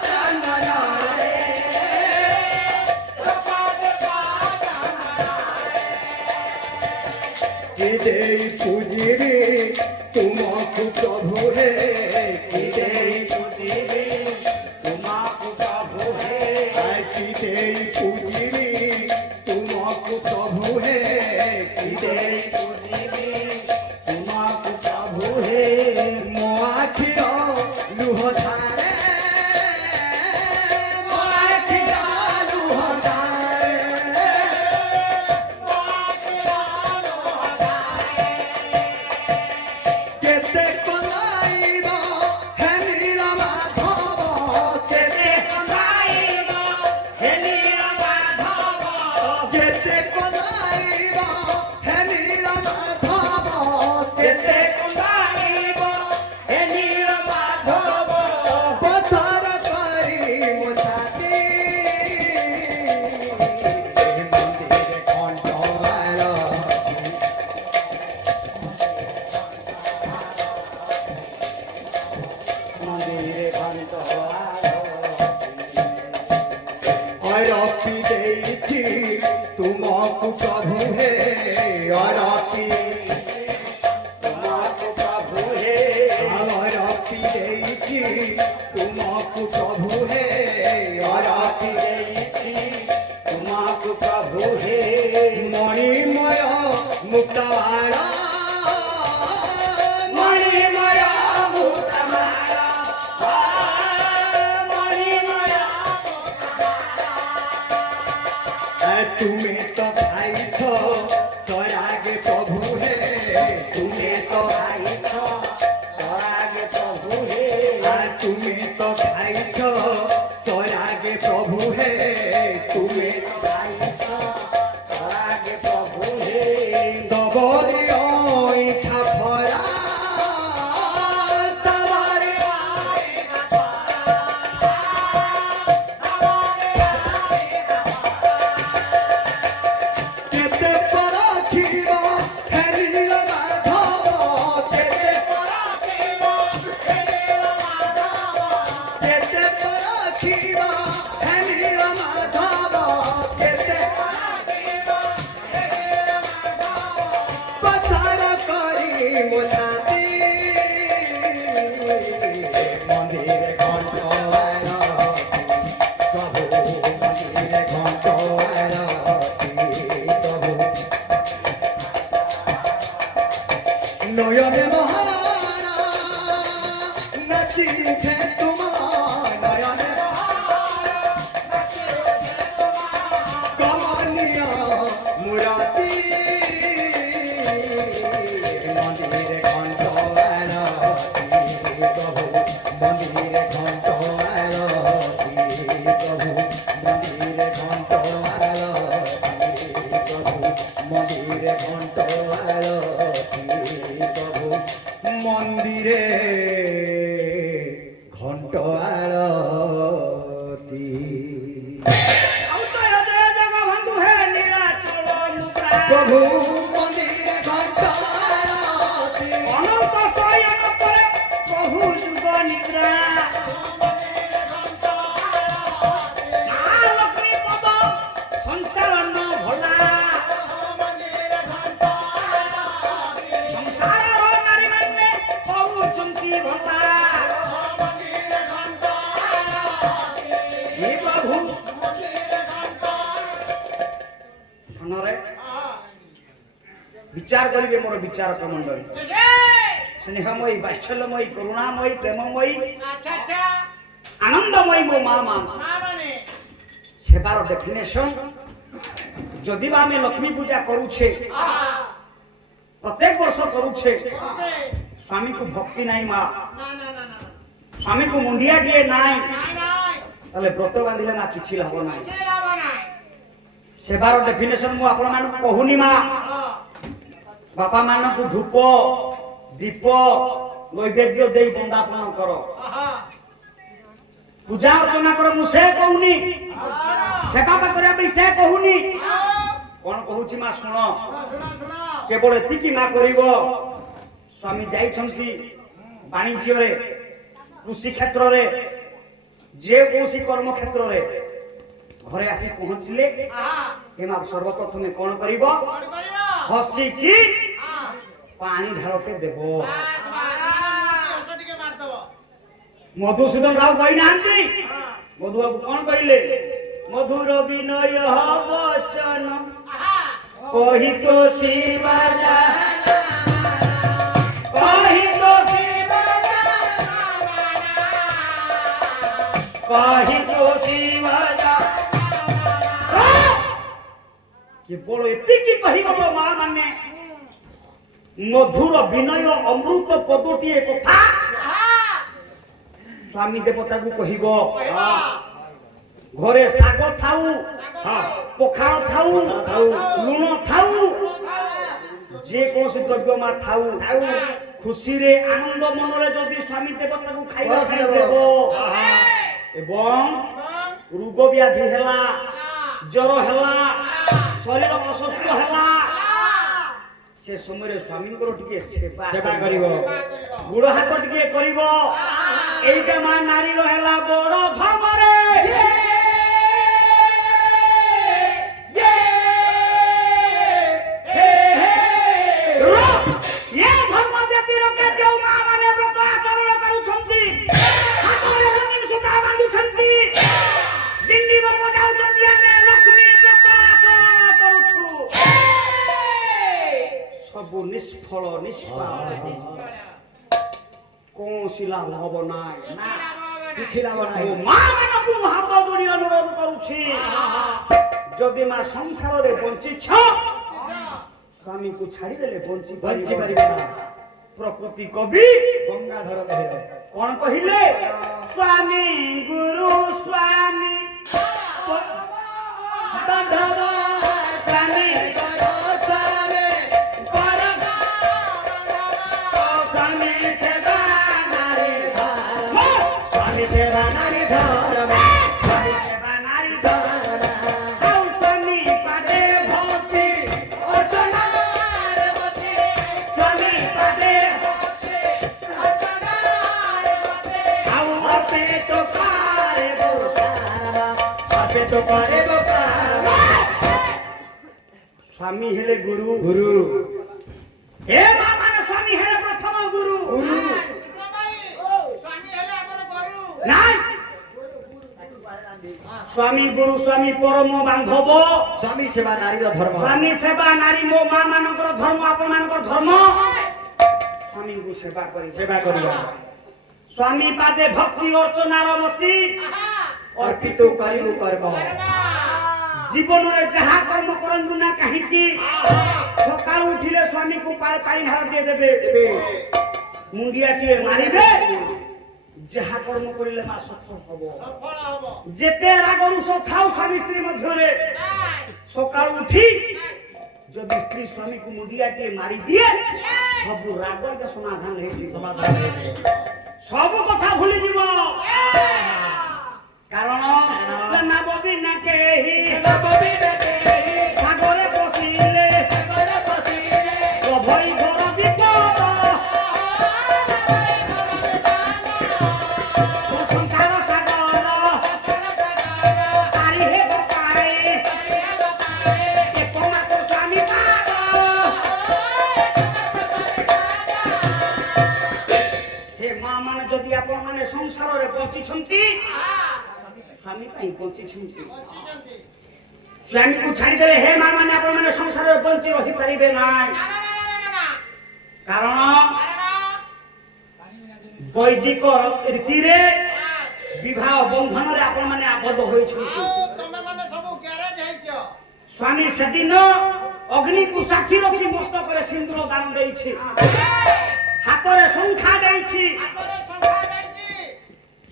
चंदन रे हृदय पूजिरे तुमको प्रभु हे हृदय पूजिरे तुमको प्रभु हे हृदय पूजिरे तुमको प्रभु हे हृदय पूजिरे तुमको प्रभु हे मो आखिर लुह धारे मो आखिर लुह धारे केते कलाइबा हे नीला माधव केते कलाइबा हे नीला माधव केते कलाइबा हे नीला माधव केते कलाइबा हे नीला माधव पथर करी मोछाती मंदिरे घण्ट आरती मंदिरे घण्ट आरती देइछि तुमको प्रभु हे आरती तुमको प्रभु हे आरती देइछि तुमको प्रभु हे आरती देइछि तुमको प्रभु हे मणिमय मुक्तमाला मणिमय मुक्तमाला मणिमय तुम्हें तो भाई छो तोरागे प्रभु हे तुम्हें तो भाई छो तोरागे प्रभु हे तुम्हें तो भाई নয়নে মহারা নাচিছে তোমার নয়নে কমনীয় মুরাতি মন্দিরে ঘণ্ট আরতি প্রভু মন্দিরে ঘণ্ট আরতি প্রভু মন্দিরে ঘণ্ট আরতি প্রভু মন্দিরে ঘণ্ট আরতি প্রভু মন্দিরে ঘণ্ট আরতি প্রভু মন্দিরে ঘণ্ট আরতি অনন্ত শয়ন করে প্রভু যুগ নিদ্রা মা লক্ষ্মী পদ সঞ্চালন ভোলা সংসার নারী মানে কହୁଛନ୍ତି ভোলা হে প্রভু ধନରେ বিচার করিবে মোর বিচারক মণ্ডলী স্নেহময়ী বাৎসল্যময়ী করুণাময়ী প্রেমময়ী আচ্ছা আচ্ছা আনন্দময়ী মো মা মা মা মানে সেবার ডেফিনেশন যদি বা আমি লক্ষ্মী পূজা করুছে প্রত্যেক বর্ষ করুছে স্বামীকে ভক্তি নাই মা না না না না স্বামীকে মুন্ডিয়া দিয়ে নাই নাই নাই তাহলে ব্রত বাঁধিলে মা কিছু লাভ নাই କିଛି ଲାଭ ନାହିଁ সেবার ডেফিনেশন মু আপন মানুষ কহুনি মা বাপা ମାନଙ୍କୁ ধূପ ଦୀପ ନୈବେଦ୍ୟ ଦେଇ ବନ୍ଦାପନ କର ପୂଜା ଅର୍ଚ୍ଚନା କର ମୁଁ ସେ କହୁନି ସେବା କରିବା ପାଇଁ ସେ କହୁନି କଣ କହୁଛି ମା ଶୁଣ କେବଳ ଏତିକି ମା କରିବ ସ୍ୱାମୀ ଯାଇଛନ୍ତି ବାଣିଜ୍ୟରେ କୃଷି କ୍ଷେତ୍ରରେ ଯେ କୌଣସି କର୍ମ କ୍ଷେତ୍ରରେ ଘରେ ଆସି ପହଞ୍ଚିଲେ ଏ ମା ସର୍ବପ୍ରଥମେ କଣ କରିବ ହସିକି ପାଣି ଢାଳଟେ ଦେବ ମଧୁସୂଦନ ରାଉ କହିନାହାନ୍ତି ମଧୁବାବୁ କଣ କହିଲେ ମଧୁର ବିନୟ ବଚନ କହି ତ ଶିବା କହି ତ କହି ତ ଶିବା କେବଳ ଏତିକି କହିବ ମୋ ମା ମାନେ ମଧୁର ବିନୟ ଅମୃତ ପଦଟିଏ କଥା ସ୍ୱାମୀ ଦେବତାକୁ କହିବ ଘରେ ଶାଗ ଥାଉ ପଖାଳ ଥାଉ ଲୁଣ ଥାଉ ଯେ କୌଣସି ଦ୍ରବ୍ୟ ମା ଥାଉ ଖୁସିରେ ଆନନ୍ଦ ମନରେ ଯଦି ସ୍ୱାମୀ ଦେବତାକୁ ଖାଇବା ଦେବ ଏବଂ ରୋଗ ବ୍ୟାଧି ହେଲା ଜ୍ୱର ହେଲା ଶରୀର ଅସୁସ୍ଥ ହେଲା ସେ ସମୟରେ ସ୍ୱାମୀଙ୍କର ଟିକେ ସେବା କରିବ ଗୋଡ଼ ହାତ ଟିକେ କରିବ এইটা মা নারীর হেলা বড় ধর্মরে ধর্ম ব্যতিরকে যে মা মানে ব্রত আচরণ করুଛନ୍ତି হাତରେ ରଙ୍ଗୀନ ସୂତା ବାନ୍ଧୁଛନ୍ତି ଦିଣ୍ଡି ବଜାଉଛନ୍ତି ଆମେ ଲକ୍ଷ୍ମୀ ବ୍ରତ ଆଚରଣ କରୁଛୁ ସବୁ ନିଷ୍ଫଳ ନିଷ୍ଫଳ କୌଣସି ଲାଭ ହବ ନାହିଁ କିଛି ଲାଭ ନାହିଁ ମା ମାନଙ୍କୁ ହାତ ଯୋଡ଼ି ଅନୁରୋଧ କରୁଛି ଯଦି ମା ସଂସାରରେ ବଞ୍ଚିଛ ସ୍ୱାମୀକୁ ଛାଡ଼ିଦେଲେ ବଞ୍ଚି ପାରିବେ ନା ପ୍ରକୃତି କବି ଗଙ୍ଗାଧର ମେହେର କଣ କହିଲେ ସ୍ୱାମୀ ଗୁରୁ ସ୍ୱାମୀ ବାନ୍ଧବ ସ୍ୱାମୀ সেবা নারী ধর্ম সেবা নারী ধর্ম স্বামী পাদে ভক্তি স্বামী পাদে তো করে স্বামী হেলে গুরু গুরু হে বাবা স্বামী হেলে প্রথম গুরু গুরু স্বামী গুরু স্বামী পরম বান্ধব স্বামী সেবা নারীর ধর্ম স্বামী সেবা নারী মো মা মানଙ୍କର ধর্ম আপন মানଙ୍କର ধর্ম ସ୍ୱାମୀଙ୍କୁ ସେବା କରି ସେବା କରିବା ସ୍ୱାମୀ ପାଦେ ଭକ୍ତି ଅର୍ଚ୍ଚନାର ମତି ଅର୍ପିତ କରିବୁ କର୍ମ ଜୀବନରେ ଯାହା କର୍ମ କରନ୍ତୁ ନା କାହିଁକି ସକାଳୁ ଉଠିଲେ ସ୍ୱାମୀକୁ ପାଣି ଢାଳ ଟିକେ ଦେବେ ମୁଣ୍ଡିଆଟିଏ ମାରିବେ ଯାହା କର୍ମ କରିଲେ ମା ସଫଳ ହବ ଯେତେ ରାଗ ରୁଷ ଥାଉ ସ୍ୱାମୀ ସ୍ତ୍ରୀ ମଧ୍ୟରେ ସକାଳୁ ଉଠି ଯଦି ସ୍ତ୍ରୀ ସ୍ୱାମୀକୁ ମୁଣ୍ଡିଆଟିଏ ମାରିଦିଏ ସବୁ ରାଗର ସମାଧାନ ହେଇଯିବ ସବୁ କଥା ଭୁଲିଯିବ କାରଣ ନବବି ନା କେହି ସାଗରେ ପଶିଲେ ପ୍ରଭଇ ଘର ବିପଦ ସଂସାର ସାଗର ପାରି ହେବ ପାଏ একমাত্র স্বামী পাদ হে মা মানে যদি আপন মানে সংসারে বঞ্চিছন্তি স্বামী পাই বঞ্চিছন্তি স্বামীକୁ ଛାଡ଼ିଦେଲେ ହେ ମା ମାନେ ଆପଣ ମାନେ ସଂସାରରେ ବଞ୍ଚି ରହିପାରିବେ ନାହିଁ କାରଣ ବୈଦିକ ରୀତିରେ ବିବାହ ବନ୍ଧନରେ ଆପଣ ମାନେ ଆବଦ୍ଧ ହୋଇଛନ୍ତି ସ୍ୱାମୀ ସେଦିନ ଅଗ୍ନିକୁ ସାକ୍ଷୀ ରଖି ମସ୍ତକରେ ସିନ୍ଦୁର ଦାନ ଦେଇଛି ହାତରେ ଶଙ୍ଖା ଦେଇଛି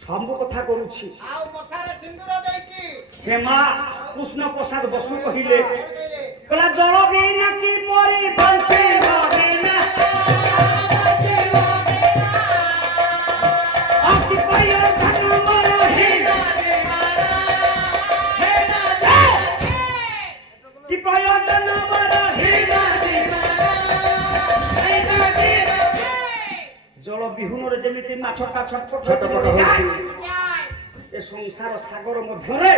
ସବୁ କଥା କରୁଛି ହେ ମା କୃଷ୍ଣ ପ୍ରସାଦ ବସୁ କହିଲେ କହିଲା ଜଳ ବିନା କିପରି ବଞ୍ଚିବ ବିନା ଅତି ପ୍ରୟୋଜନ ମୋର କି ପ୍ରୟୋଜନ ମୋର ଜଳ ବିହୁନରେ ଯେମିତି ମାଛଟା ଛଟପଟ ହଉଛି ଏ ସଂସାର ସାଗର ମଧ୍ୟରେ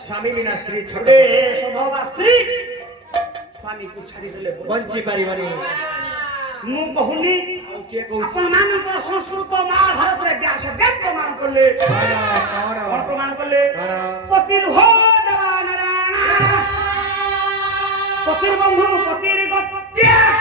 ସ୍ୱାମୀ ବିନା ସ୍ତ୍ରୀ ଛୋଟେ ସଧବା ସ୍ତ୍ରୀ ସ୍ୱାମୀକୁ ଛାଡ଼ିଦେଲେ ବଞ୍ଚି ପାରିବନି ମୁଁ କହୁନି କିଏ କହୁଛି ଆପଣମାନଙ୍କର ସଂସ୍କୃତ ମହାଭାରତରେ ବ୍ୟାସଦେବ ପ୍ରମାଣ କଲେ କଣ ପ୍ରମାଣ କଲେ ପତିର୍ଭୋ ଦେବା ନାରାୟଣ ପତିର୍ବନ୍ଧୁ ପତିର୍ଗତ୍ୟା